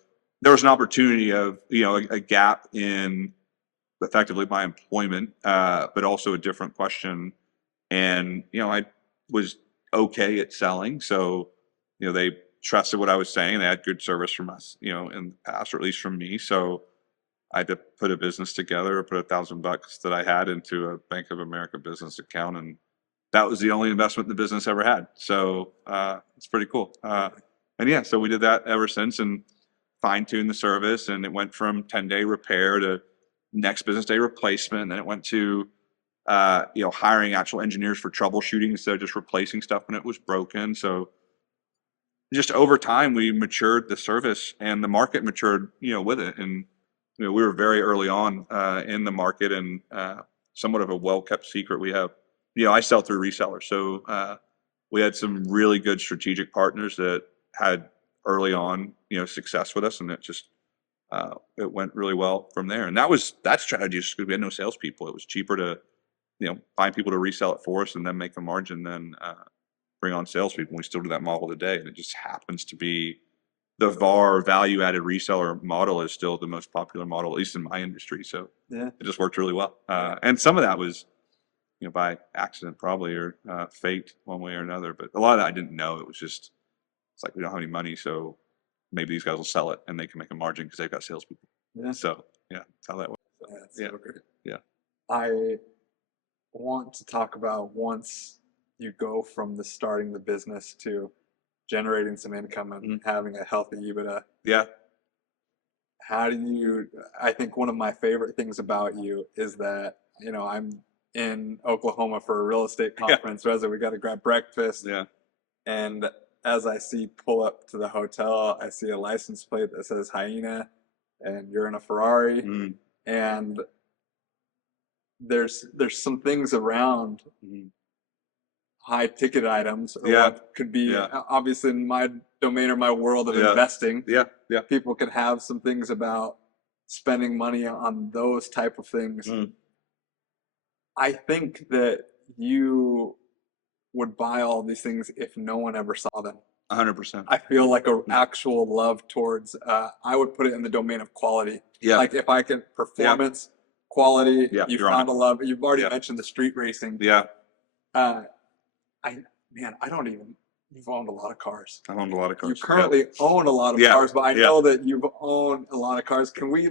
there was an opportunity of, a gap in effectively my employment, but also a different question. And I was okay at selling, so they trusted what I was saying. They had good service from us, in the past, or at least from me. So I had to put a business together, put $1,000 that I had into a Bank of America business account, and that was the only investment the business ever had. So it's pretty cool. And yeah, so we did that ever since, and fine-tuned the service, and it went from 10-day repair to next business day replacement. And then it went to hiring actual engineers for troubleshooting instead of just replacing stuff when it was broken. So just over time, we matured the service, and the market matured, with it. And we were very early on in the market, and somewhat of a well-kept secret. We have, I sell through resellers, so we had some really good strategic partners that had early on, success with us, and it went really well from there. And that strategy is because we had no salespeople. It was cheaper to, find people to resell it for us and then make a margin than bring on salespeople. We still do that model today, and it just happens to be the VAR, value-added reseller model, is still the most popular model, at least in my industry. So Yeah. it just worked really well. And some of that was, by accident probably, or fate one way or another. But a lot of that I didn't know. It was just, it's like, we don't have any money, so maybe these guys will sell it and they can make a margin because they've got salespeople. Yeah. So yeah, that's how that works. That's Yeah. so great. Yeah. I want to talk about, once you go from starting the business to generating some income and having a healthy EBITDA. Yeah. How do you, I think one of my favorite things about you is that, I'm in Oklahoma for a real estate conference. Reza, we got to grab breakfast. Yeah. And as I pull up to the hotel, I see a license plate that says Hyena, and you're in a Ferrari. And there's some things around high ticket items, or what could be obviously in my domain or my world of investing. Yeah. People could have some things about spending money on those type of things. I think that you would buy all these things if no one ever saw them. 100%. I feel like an actual love towards, I would put it in the domain of quality. Yeah. Like if I could, performance, quality, you you're found on a love. You've already mentioned the street racing. Yeah. I don't even, you've owned a lot of cars. I've owned a lot of cars. You currently own a lot of cars, but I know that you've owned a lot of cars. Can we,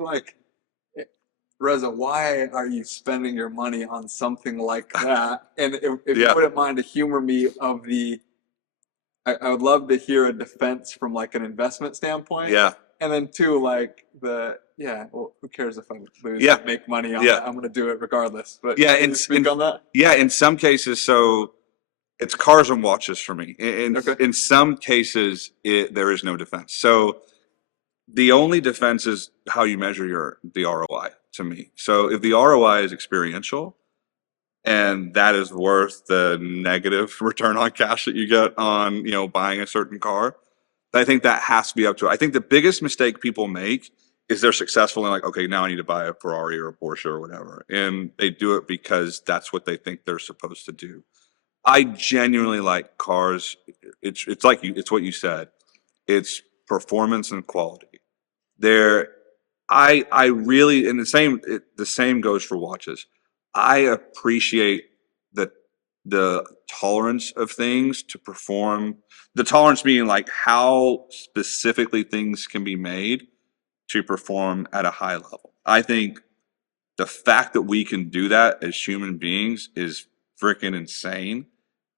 Reza, why are you spending your money on something like that? And if you wouldn't mind to humor me of I would love to hear a defense from an investment standpoint. Yeah. And then two, well, who cares if I lose? Yeah. Make money on it. I'm going to do it regardless. But Yeah, can you speak on that? Yeah, in some cases, so it's cars and watches for me. In some cases, there is no defense. So the only defense is how you measure the ROI to me. So if the ROI is experiential, and that is worth the negative return on cash that you get on, buying a certain car, I think that has to be up to it. I think the biggest mistake people make is they're successful and okay, now I need to buy a Ferrari or a Porsche or whatever. And they do it because that's what they think they're supposed to do. I genuinely like cars. It's what you said. It's performance and quality. I really, and the same goes for watches. I appreciate the tolerance of things to perform. The tolerance being how specifically things can be made to perform at a high level. I think the fact that we can do that as human beings is freaking insane.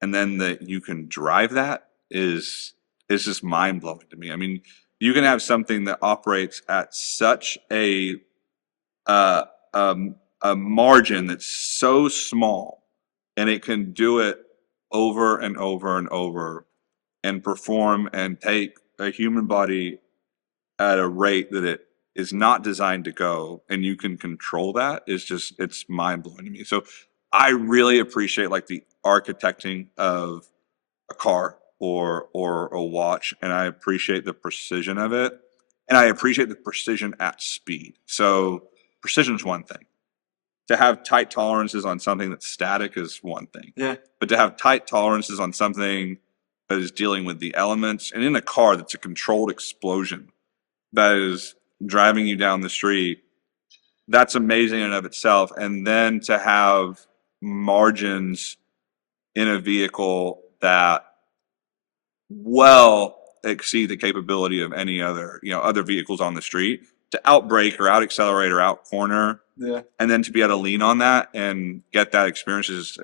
And then that you can drive that is just mind blowing to me. I mean, you can have something that operates at such a uh, a margin that's so small, and it can do it over and over and over, and perform and take a human body at a rate that it is not designed to go, and you can control that, is just, it's mind blowing to me. So I really appreciate like the architecting of a car or a watch, and I appreciate the precision of it, and I appreciate the precision at speed. So precision is one thing. To have tight tolerances on something that's static is one thing. Yeah. But to have tight tolerances on something that is dealing with the elements, and in a car that's a controlled explosion that is driving you down the street, that's amazing in and of itself. And then to have margins in a vehicle that well exceed the capability of any other, other vehicles on the street, to outbrake or out accelerate or out corner, Yeah. and then to be able to lean on that and get that experience is,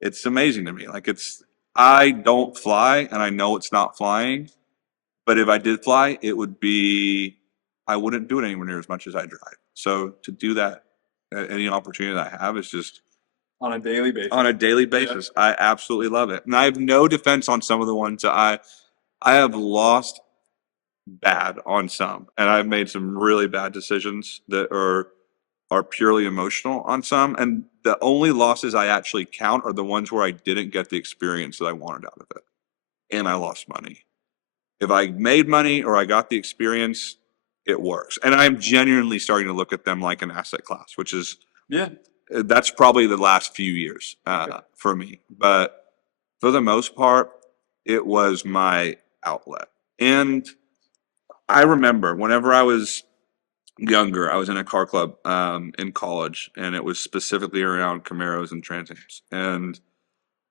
it's amazing to me. Like, I don't fly, and I know it's not flying, but if I did fly, I wouldn't do it anywhere near as much as I drive. So to do that at any opportunity that I have is just On a daily basis. on a daily basis. I absolutely love it. And I have no defense on some of the ones that I have lost bad on some, and I've made some really bad decisions that are purely emotional on some. And the only losses I actually count are the ones where I didn't get the experience that I wanted out of it, and I lost money. If I made money or I got the experience, it works. And I'm genuinely starting to look at them like an asset class, which is, Yeah. that's probably the last few years for me. But for the most part, it was my outlet. And I remember whenever I was younger, I was in a car club in college, and it was specifically around Camaros and Trans Ams. And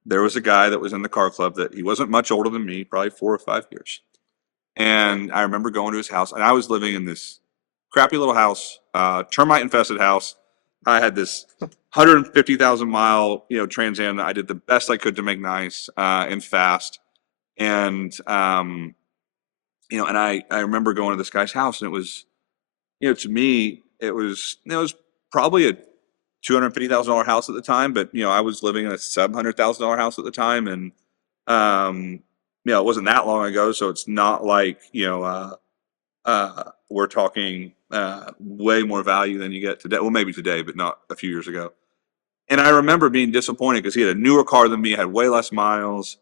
there was a guy that was in the car club that he wasn't much older than me, probably 4 or 5 years. And I remember going to his house, and I was living in this crappy little house, termite infested house. I had this 150,000 mile, Trans Am that I did the best I could to make nice and fast. And, and I remember going to this guy's house, and it was, to me, it was probably a $250,000 house at the time, but I was living in a $700,000 house at the time, and it wasn't that long ago, so it's not like we're talking way more value than you get today. Well, maybe today, but not a few years ago. And I remember being disappointed because he had a newer car than me, had way less miles.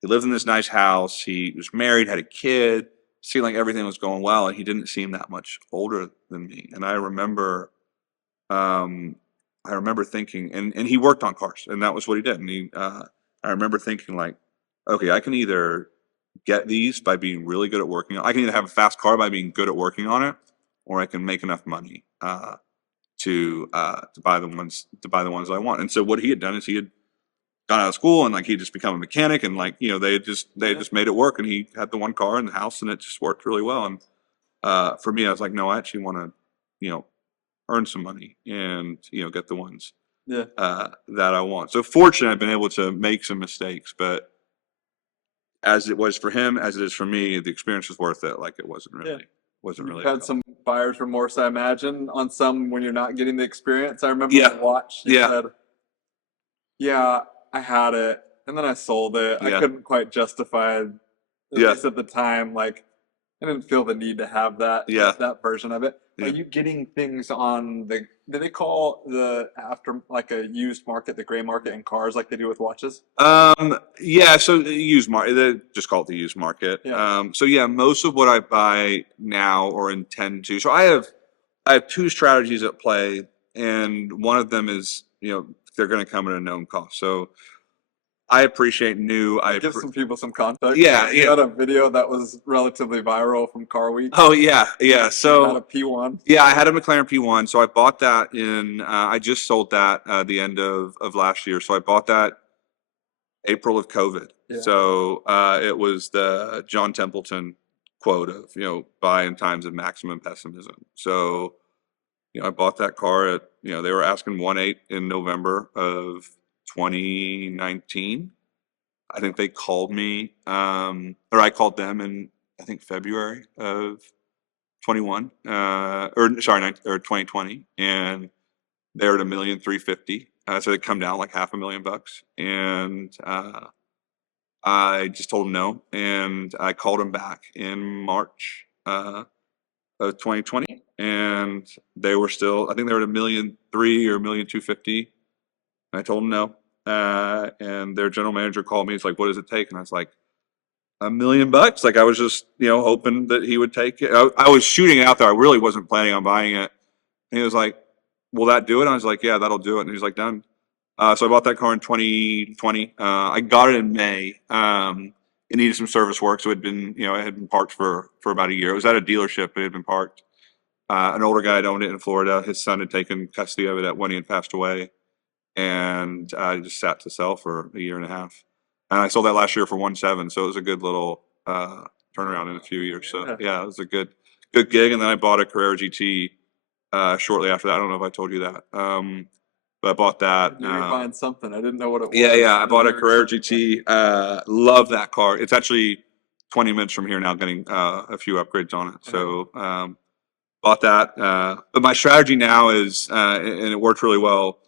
He lived in this nice house. He was married, had a kid. Seemed like everything was going well, and he didn't seem that much older than me. And I remember thinking, and he worked on cars, and that was what he did. And I remember thinking, like, okay, I can either get these by being really good at working on. I can either have a fast car by being good at working on it, or I can make enough money to buy the ones that I want. And so what he had done is he had gone out of school, and like he just become a mechanic, and like they had just made it work, and he had the one car in the house, and it just worked really well. And for me, I was like, no, I actually want to earn some money and get the ones that I want. So fortunately, I've been able to make some mistakes, but as it was for him, as it is for me, the experience was worth it. Like, it wasn't really You've had some buyer's remorse, I imagine, on some when you're not getting the experience. I remember Yeah. the watch. You said, "Yeah, I had it, and then I sold it. I couldn't quite justify it, at least at the time. Like, I didn't feel the need to have that version of it." Are you getting things on the? Do they call the after, like, a used market, the gray market in cars, like they do with watches? Yeah. So the used market, they just call it the used market. So yeah, most of what I buy now or intend to. So I have two strategies at play, and one of them is they're going to come at a known cost. So I appreciate new. Give some people some context. Yeah, You had a video that was relatively viral from Car Week. Oh yeah. So you had a P1. Yeah, I had a McLaren P1. So I bought that in. I just sold that the end of last year. So I bought that April of COVID. Yeah. So it was the John Templeton quote of buy in times of maximum pessimism. So I bought that car at they were asking 1.8 in November of 2019. I think they called me, or I called them in, I think, February of 21, or sorry, 2020, and they're at $1,350,000. So they come down like $500,000 and I just told them no, and I called them back in March of 2020, and they were still, I think they were at $1,300,000 or $1,250,000. I told them no, and their general manager called me. He's like, "What does it take?" And I was like, $1,000,000. Like I was just, hoping that he would take it. I was shooting it out there. I really wasn't planning on buying it. And he was like, "Will that do it?" And I was like, "Yeah, that'll do it." And he's like, "Done." So I bought that car in 2020. I got it in May. It needed some service work, so it had been parked for about a year. It was at a dealership, but it had been parked. An older guy had owned it in Florida. His son had taken custody of it when he had passed away, and I just sat to sell for a year and a half. And I sold that last year for 1.7, so it was a good little turnaround in a few years. So yeah, it was a good gig. And then I bought a Carrera GT shortly after that. I don't know if I told you that. But I bought that. I knew you were buying something. I didn't know what it was. Yeah. I bought a You were Carrera excited GT. Love that car. It's actually 20 minutes from here now, getting a few upgrades on it. So bought that. But my strategy now is, and it worked really well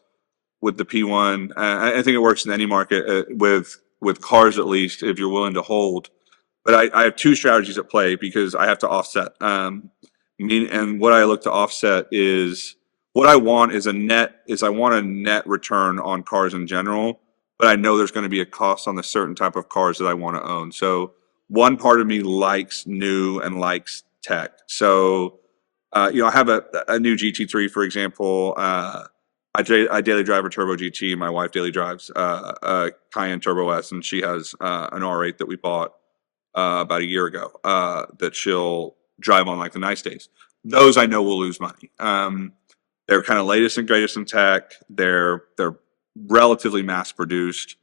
with the P1. I think it works in any market with cars, at least, if you're willing to hold. But I have two strategies at play because I have to offset. And what I look to offset is what I want is I want a net return on cars in general, but I know there's going to be a cost on the certain type of cars that I want to own. So one part of me likes new and likes tech. So I have a new GT3, for example. I daily drive a Turbo GT. My wife daily drives a Cayenne Turbo S, and she has an R8 that we bought about a year ago that she'll drive on like the nice days. Those I know will lose money. They're kind of latest and greatest in tech. They're relatively mass produced.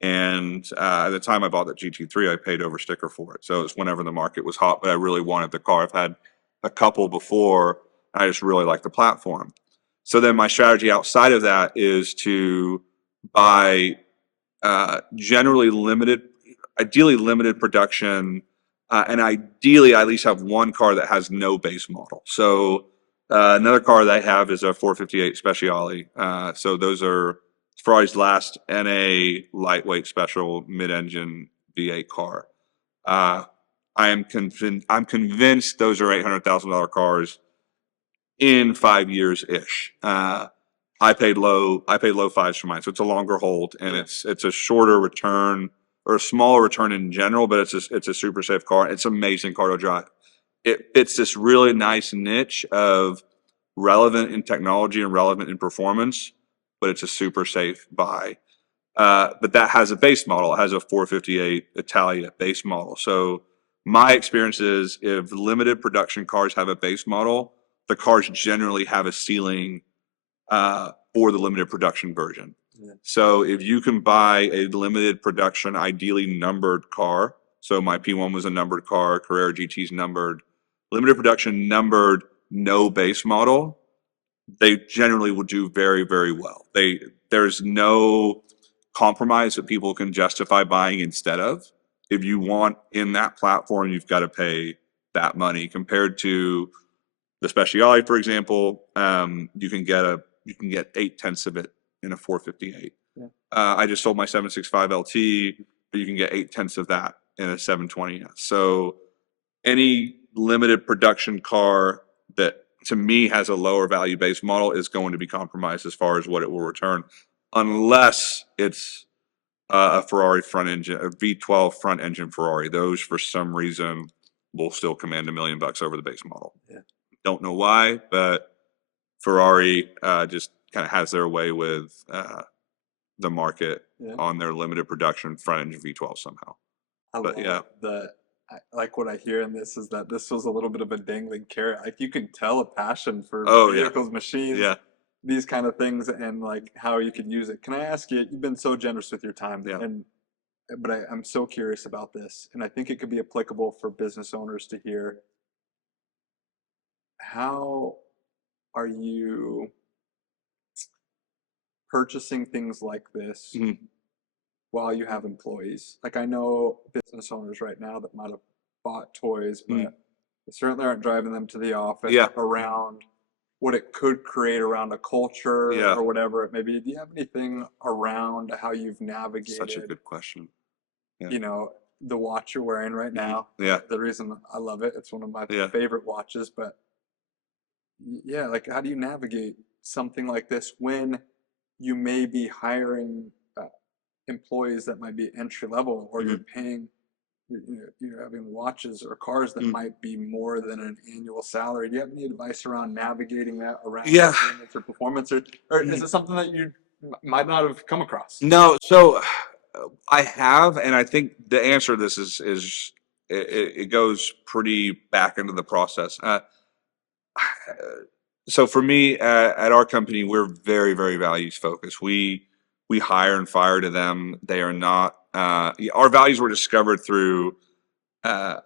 And at the time I bought that GT3, I paid over sticker for it. So it was whenever the market was hot, but I really wanted the car. I've had a couple before. I just really like the platform. So then my strategy outside of that is to buy generally ideally limited production, and ideally I at least have one car that has no base model. So another car that I have is a 458 Speciale. So those are Ferrari's last NA lightweight special mid-engine V8 car. I'm convinced those are $800,000 cars in 5 years ish. I paid low fives for mine, so it's a longer hold, and it's a shorter return or a smaller return in general, but it's a super safe car. It's an amazing car to drive. It fits this really nice niche of relevant in technology and relevant in performance, but it's a super safe buy. But that has a base model. It has a 458 Italia base model. So my experience is if limited production cars have a base model, the cars generally have a ceiling for the limited production version. Yeah. So if you can buy a limited production, ideally numbered car, so my P1 was a numbered car, Carrera GT's numbered, limited production numbered, no base model, they generally will do very, very well. There's no compromise that people can justify buying instead of. If you want in that platform, you've got to pay that money compared to the Speciale, for example. You can get 8/10 of it in a 458. Yeah. I just sold my 765 LT, but you can get 8/10 of that in a 720. So any limited production car that to me has a lower value base model is going to be compromised as far as what it will return, unless it's a Ferrari front engine, a V12 front engine Ferrari. Those for some reason will still command $1 million over the base model. Yeah. Don't know why, but Ferrari just kind of has their way with the market on their limited production front engine V12 somehow. I like what I hear in this is that this was a little bit of a dangling carrot. Like you can tell a passion for vehicles, machines, these kind of things, and like how you could use it. Can I ask you? You've been so generous with your time, but I'm so curious about this, and I think it could be applicable for business owners to hear. How are you purchasing things like this while you have employees? Like I know business owners right now that might have bought toys, but They certainly aren't driving them to the office Yeah. around what it could create around a culture Yeah. or whatever it may be. Do you have anything around how you've Such a navigated, good question. Yeah. you know, the watch you're wearing right now? Yeah. The reason I love it, it's one of my Yeah. favorite watches, but yeah, like how do you navigate something like this when you may be hiring employees that might be entry level, or you're paying, you're having watches or cars that might be more than an annual salary? Do you have any advice around navigating that around Yeah. performance or performance, or is it something that you might not have come across? No, so I have, and I think the answer to this is it goes pretty back into the process. So for me, at our company, we're very, very values focused. We hire and fire to them. They are not. Our values were discovered through. Uh,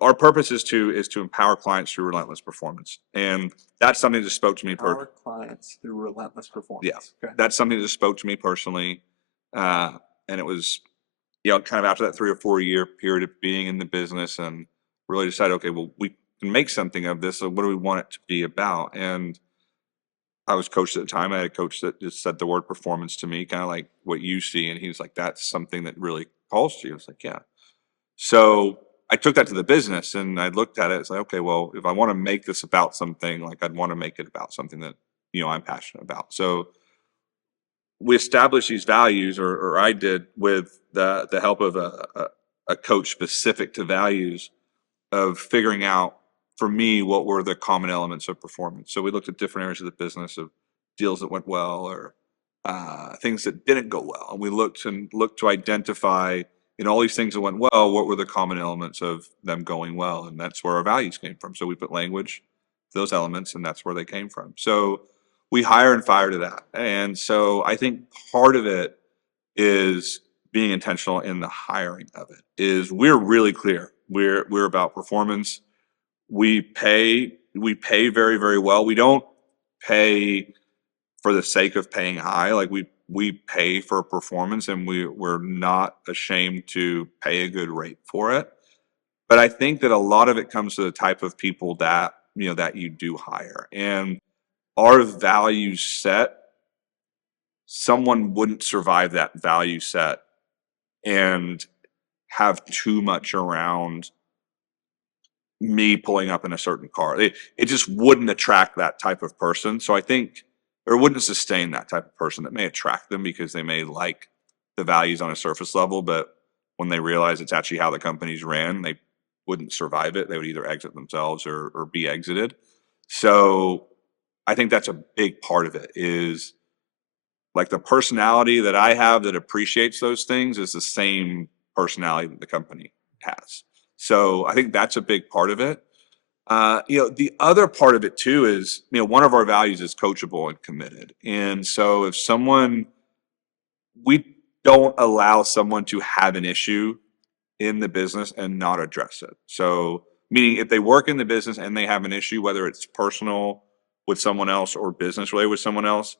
our purpose is to empower clients through relentless performance, and that's something that spoke to me. Our clients through relentless Yeah, performance. Okay. that's something that spoke to me personally, and it was, kind of after that 3 or 4 year period of being in the business, and really decided, okay, well, we can make something of this. So what do we want it to be about? And I was coached at the time. I had a coach that just said the word performance to me, kind of like what you see, and he was like, "That's something that really calls to you." I was like, "Yeah." So I took that to the business, and I looked at it. It's like, okay, well, if I want to make this about something, like I'd want to make it about something that I'm passionate about. So we established these values, or I did, with the help of a coach specific to values, of figuring out for me what were the common elements of performance. So we looked at different areas of the business, of deals that went well, or things that didn't go well, and we looked to identify in all these things that went well, what were the common elements of them going well, and that's where our values came from. So we put language to those elements, and that's where they came from. So we hire and fire to that, and so I think part of it is being intentional in the hiring of it. Is we're really clear. We're about performance. We pay very, very well. We don't pay for the sake of paying high. Like we pay for performance, and we're not ashamed to pay a good rate for it. But I think that a lot of it comes to the type of people that that you do hire. And our value set, someone wouldn't survive that value set and have too much around me pulling up in a certain car. It just wouldn't attract that type of person. So I think, or wouldn't sustain that type of person. That may attract them because they may like the values on a surface level, but when they realize it's actually how the company's ran, they wouldn't survive it. They would either exit themselves or be exited. So I think that's a big part of it, is like the personality that I have that appreciates those things is the same personality that the company has. So I think that's a big part of it. The other part of it too is, one of our values is coachable and committed. And so if we don't allow someone to have an issue in the business and not address it. So meaning if they work in the business and they have an issue, whether it's personal with someone else or business related with someone else,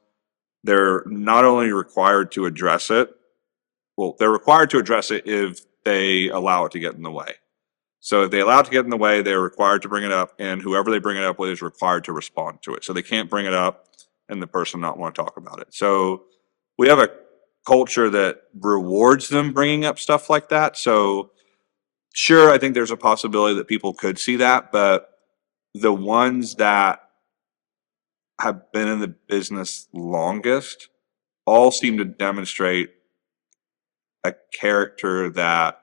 they're not only required to address it, well, they're required to address it if they allow it to get in the way. So if they allow it to get in the way, they're required to bring it up, and whoever they bring it up with is required to respond to it. So they can't bring it up and the person not want to talk about it. So we have a culture that rewards them bringing up stuff like that. So sure, I think there's a possibility that people could see that, but the ones that have been in the business longest all seem to demonstrate a character that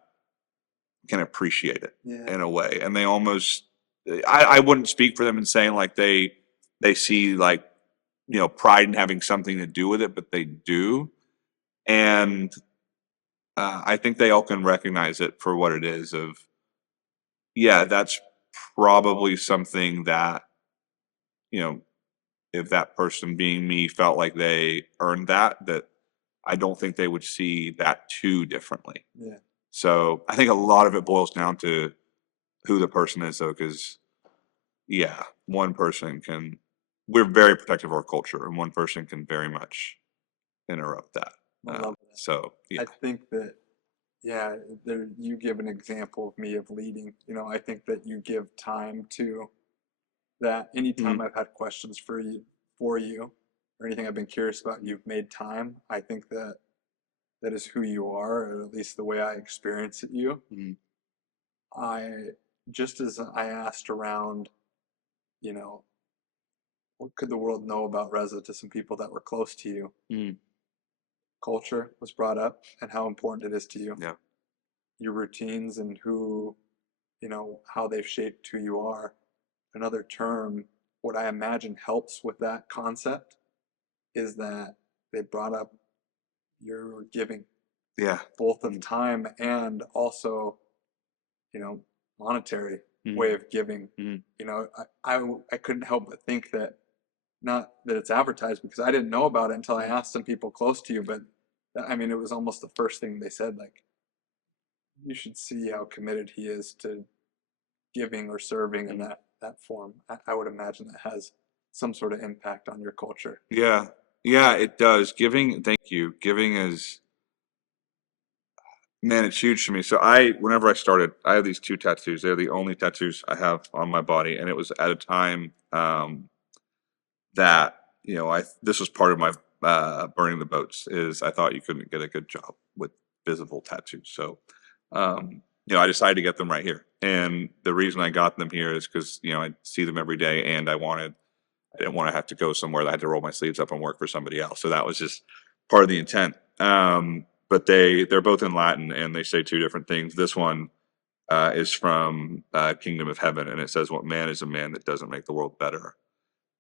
can appreciate it Yeah. in a way. And they almost, I wouldn't speak for them in saying like they see like, pride in having something to do with it, but they do. And I think they all can recognize it for what it is. Of, yeah, that's probably something that, you know, if that person being me felt like they earned that I don't think they would see that too differently. Yeah. So I think a lot of it boils down to who the person is, though, because yeah, one person can. We're very protective of our culture, and one person can very much interrupt that. I love that. So yeah, I think that Yeah, there, you give an example of me of leading. You know, I think that you give time to that. Anytime Mm, I've had questions for you, or anything I've been curious about, you've made time. I think that that is who you are, or at least the way I experience it. You, mm, I just as I asked around, you know, what could the world know about Reza to some people that were close to you? mm, Culture was brought up and how important it is to you. yeah, Your routines and who, you know, how they've shaped who you are. Another term, what I imagine helps with that concept is that they brought up your giving, yeah, both of mm, time and also, you know, monetary mm, way of giving. mm, You know, I couldn't help but think that, not that it's advertised because I didn't know about it until I mm, asked some people close to you, but I mean, it was almost the first thing they said, like, you should see how committed he is to giving or serving in mm. that form. I would imagine that has some sort of impact on your culture. Yeah, yeah, it does. Giving, thank you. Giving is, man, it's huge to me. So whenever I started, I have these two tattoos. They're the only tattoos I have on my body, and it was at a time that this was part of my burning the boats. Is I thought you couldn't get a good job with visible tattoos, so I decided to get them right here. And the reason I got them here is because I see them every day, and I didn't want to have to go somewhere that I had to roll my sleeves up and work for somebody else. So that was just part of the intent. But they're both in Latin, and they say two different things. This one is from Kingdom of Heaven, and it says, "What man is a man that doesn't make the world better?"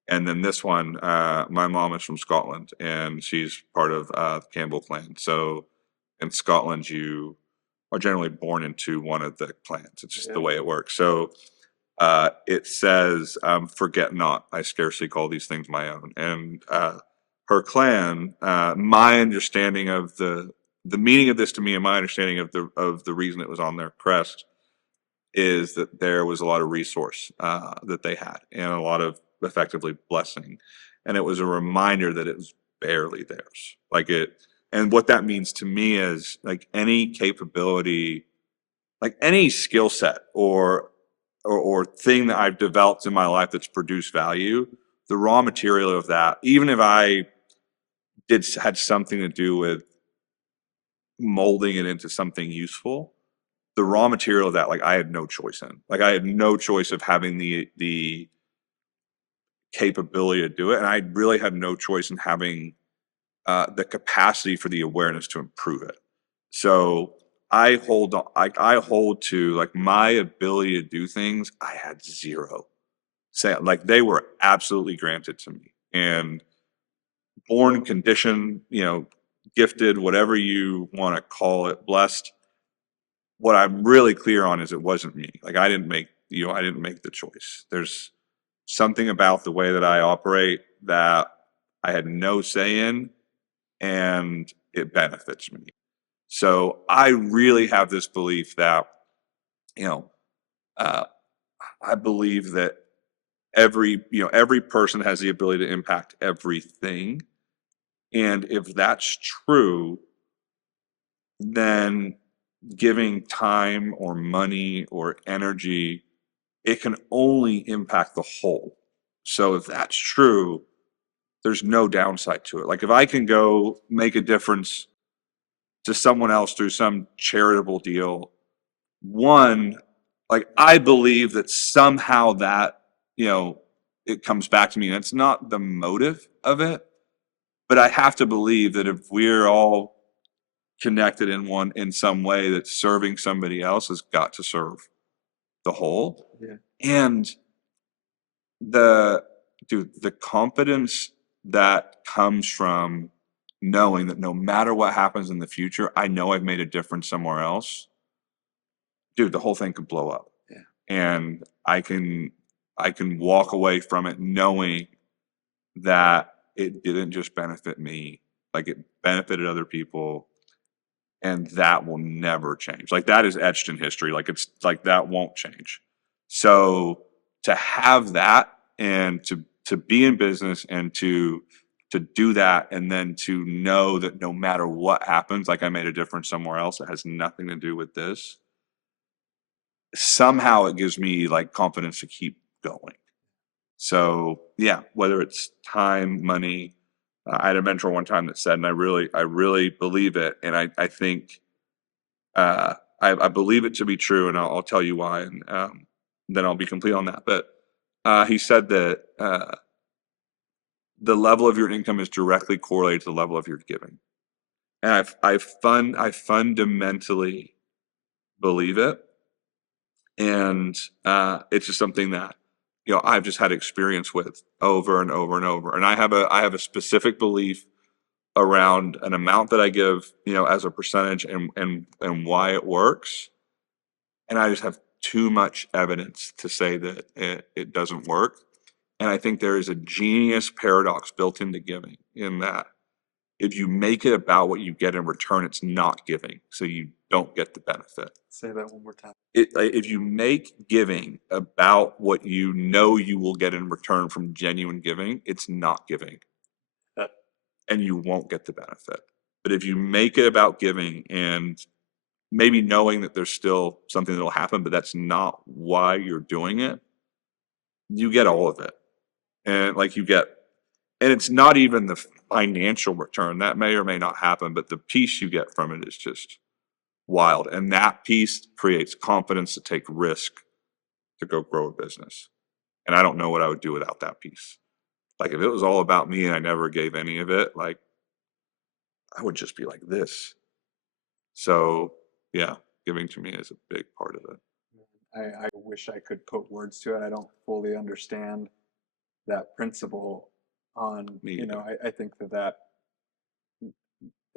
And then this one, my mom is from Scotland, and she's part of the Campbell clan. So in Scotland, you are generally born into one of the clans. It's just the Yeah, way it works. So it says, "Forget not, I scarcely call these things my own." And her clan, my understanding of the meaning of this to me, and my understanding of the reason it was on their crest, is that there was a lot of resource that they had, and a lot of effectively blessing, and it was a reminder that it was barely theirs. And what that means to me is, like, any capability, like any skill set or thing that I've developed in my life that's produced value, the raw material of that, even if I had something to do with molding it into something useful, the raw material of that, like, I had no choice in. Like, I had no choice of having the capability to do it, and I really had no choice in having the capacity for the awareness to improve it. So I hold to, like, my ability to do things. I had zero. Say, like, they were absolutely granted to me, and born, conditioned, gifted, whatever you want to call it, blessed. What I'm really clear on is it wasn't me. Like, I didn't make the choice. There's something about the way that I operate that I had no say in, and it benefits me. So I really have this belief that, you know, uh, I believe that every person has the ability to impact everything. And if that's true, then giving time or money or energy, it can only impact the whole. So if that's true, there's no downside to it. Like, if I can go make a difference to someone else through some charitable deal, one, like, I believe that somehow that, it comes back to me. And it's not the motive of it, but I have to believe that if we're all connected in some way, that serving somebody else has got to serve the whole. yeah, And the the confidence that comes from knowing that no matter what happens in the future, I know I've made a difference somewhere else. Dude, the whole thing could blow up. yeah, And I can walk away from it knowing that it didn't just benefit me, like, it benefited other people, and that will never change. Like, that is etched in history. Like, it's like that won't change. So to have that, and to be in business, and to to do that, and then to know that no matter what happens, like I made a difference somewhere else, it has nothing to do with this. Somehow it gives me like confidence to keep going. So yeah, whether it's time, money, I had a mentor one time that said, and I really believe it, and I think I believe it to be true, and I'll tell you why, and then I'll be complete on that. But he said that the level of your income is directly correlated to the level of your giving, and I fundamentally believe it, and it's just something that I've just had experience with over and over and over, and I have a specific belief around an amount that I give, as a percentage, and why it works. And I just have too much evidence to say that it doesn't work. And I think there is a genius paradox built into giving, in that if you make it about what you get in return, it's not giving. So you don't get the benefit. Say that one more time. If you make giving about what you know you will get in return from genuine giving, it's not giving. And you won't get the benefit. But if you make it about giving and maybe knowing that there's still something that'll happen, but that's not why you're doing it, you get all of it. And and it's not even the financial return that may or may not happen, but the peace you get from it is just wild. And that peace creates confidence to take risk to go grow a business. And I don't know what I would do without that peace. Like if it was all about me and I never gave any of it, like I would just be like this. So yeah, giving to me is a big part of it. I wish I could put words to it. I don't fully understand that principle on, Me either. I think that,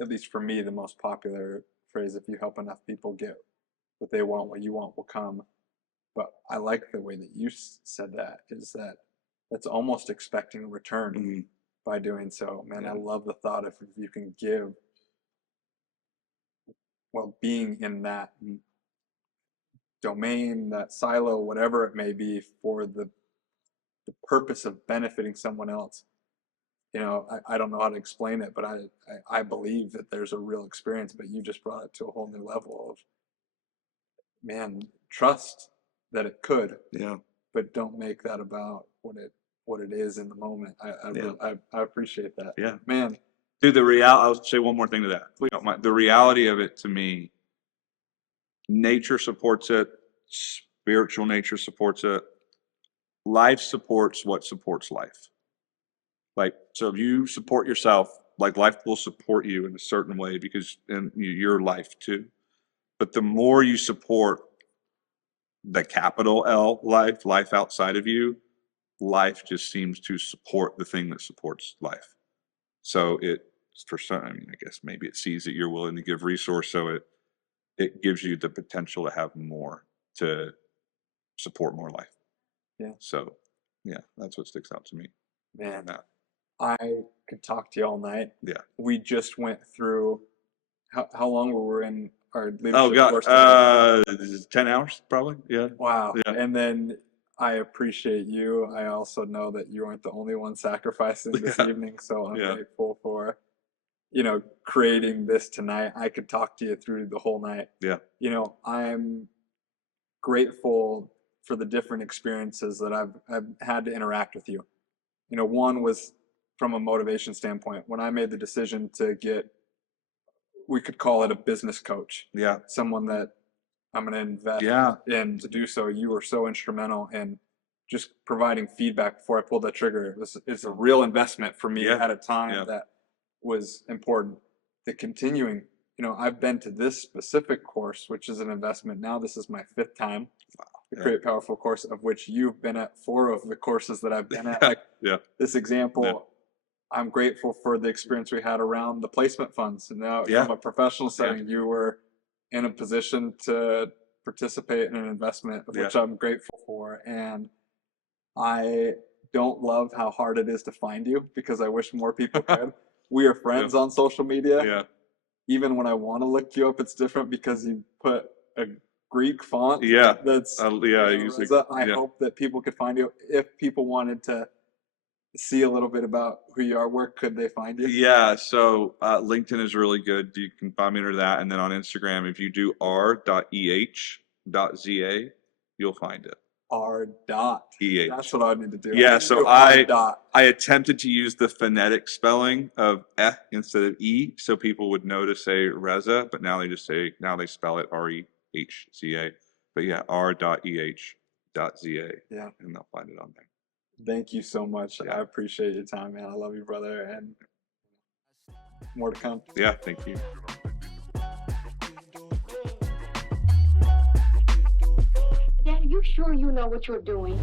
at least for me, the most popular phrase, if you help enough people get what they want, what you want will come. But I like the way that you said that, is that that's almost expecting a return Mhm. by doing so. Man, I Yeah. love the thought of if you can give, well, being in that domain, that silo, whatever it may be, for the purpose of benefiting someone else. I don't know how to explain it, but I believe that there's a real experience, but you just brought it to a whole new level of, man, trust that it could, Yeah. but don't make that about what it is in the moment. Yeah. I appreciate that. Yeah. Man, Dude, I'll say one more thing to that. The reality of it to me, nature supports it, spiritual nature supports it, life supports what supports life. Like, so if you support yourself, like life will support you in a certain way because in your life too. But the more you support the capital L life outside of you, life just seems to support the thing that supports life. So for some, I mean, I guess maybe it sees that you're willing to give resource, so it gives you the potential to have more, to support more life. Yeah. So yeah, that's what sticks out to me. man, That. I could talk to you all night. Yeah. We just went through, how long were we in our Oh leadership God, course together? 10 hours probably. Yeah. Wow. Yeah. And then I appreciate you. I also know that you aren't the only one sacrificing this Yeah. evening. So I'm Yeah. grateful for, creating this tonight. I could talk to you through the whole night. Yeah. I'm grateful for the different experiences that I've had to interact with you. One was from a motivation standpoint. When I made the decision to get, we could call it a business coach, Yeah. someone that I'm going to invest Yeah. in to do so. You were so instrumental in just providing feedback before I pulled that trigger. It's a real investment for me Yeah. at a time Yeah. that was important. The continuing, I've been to this specific course, which is an investment. Now this is my 5th time. The Yeah. Create Powerful course, of which you've been at 4 of the courses that I've been at. Yeah. Like Yeah. this example, I'm grateful for the experience we had around the placement funds. And now Yeah. from a professional setting, you were in a position to participate in an investment, which I'm grateful for. And I don't love how hard it is to find you, because I wish more people could. We are friends on social media. Yeah. Even when I want to look you up, it's different because you put a Greek font. Yeah. That's Yeah. I usually. Reza. I hope that people could find you. If people wanted to see a little bit about who you are, where could they find you? Yeah, so LinkedIn is really good. You can find me under that. And then on Instagram, if you do r.eh.za, you'll find it. R dot. EH. That's what I need to do. Yeah, need to so do R dot. I attempted to use the phonetic spelling of instead of e, so people would know to say Reza, but now they spell it REHZA. But yeah, r.eh.za. Yeah. And they'll find it on there. Thank you so much. Yeah. I appreciate your time, man. I love you, brother, and more to come. Yeah, thank you. Dad, are you sure you know what you're doing?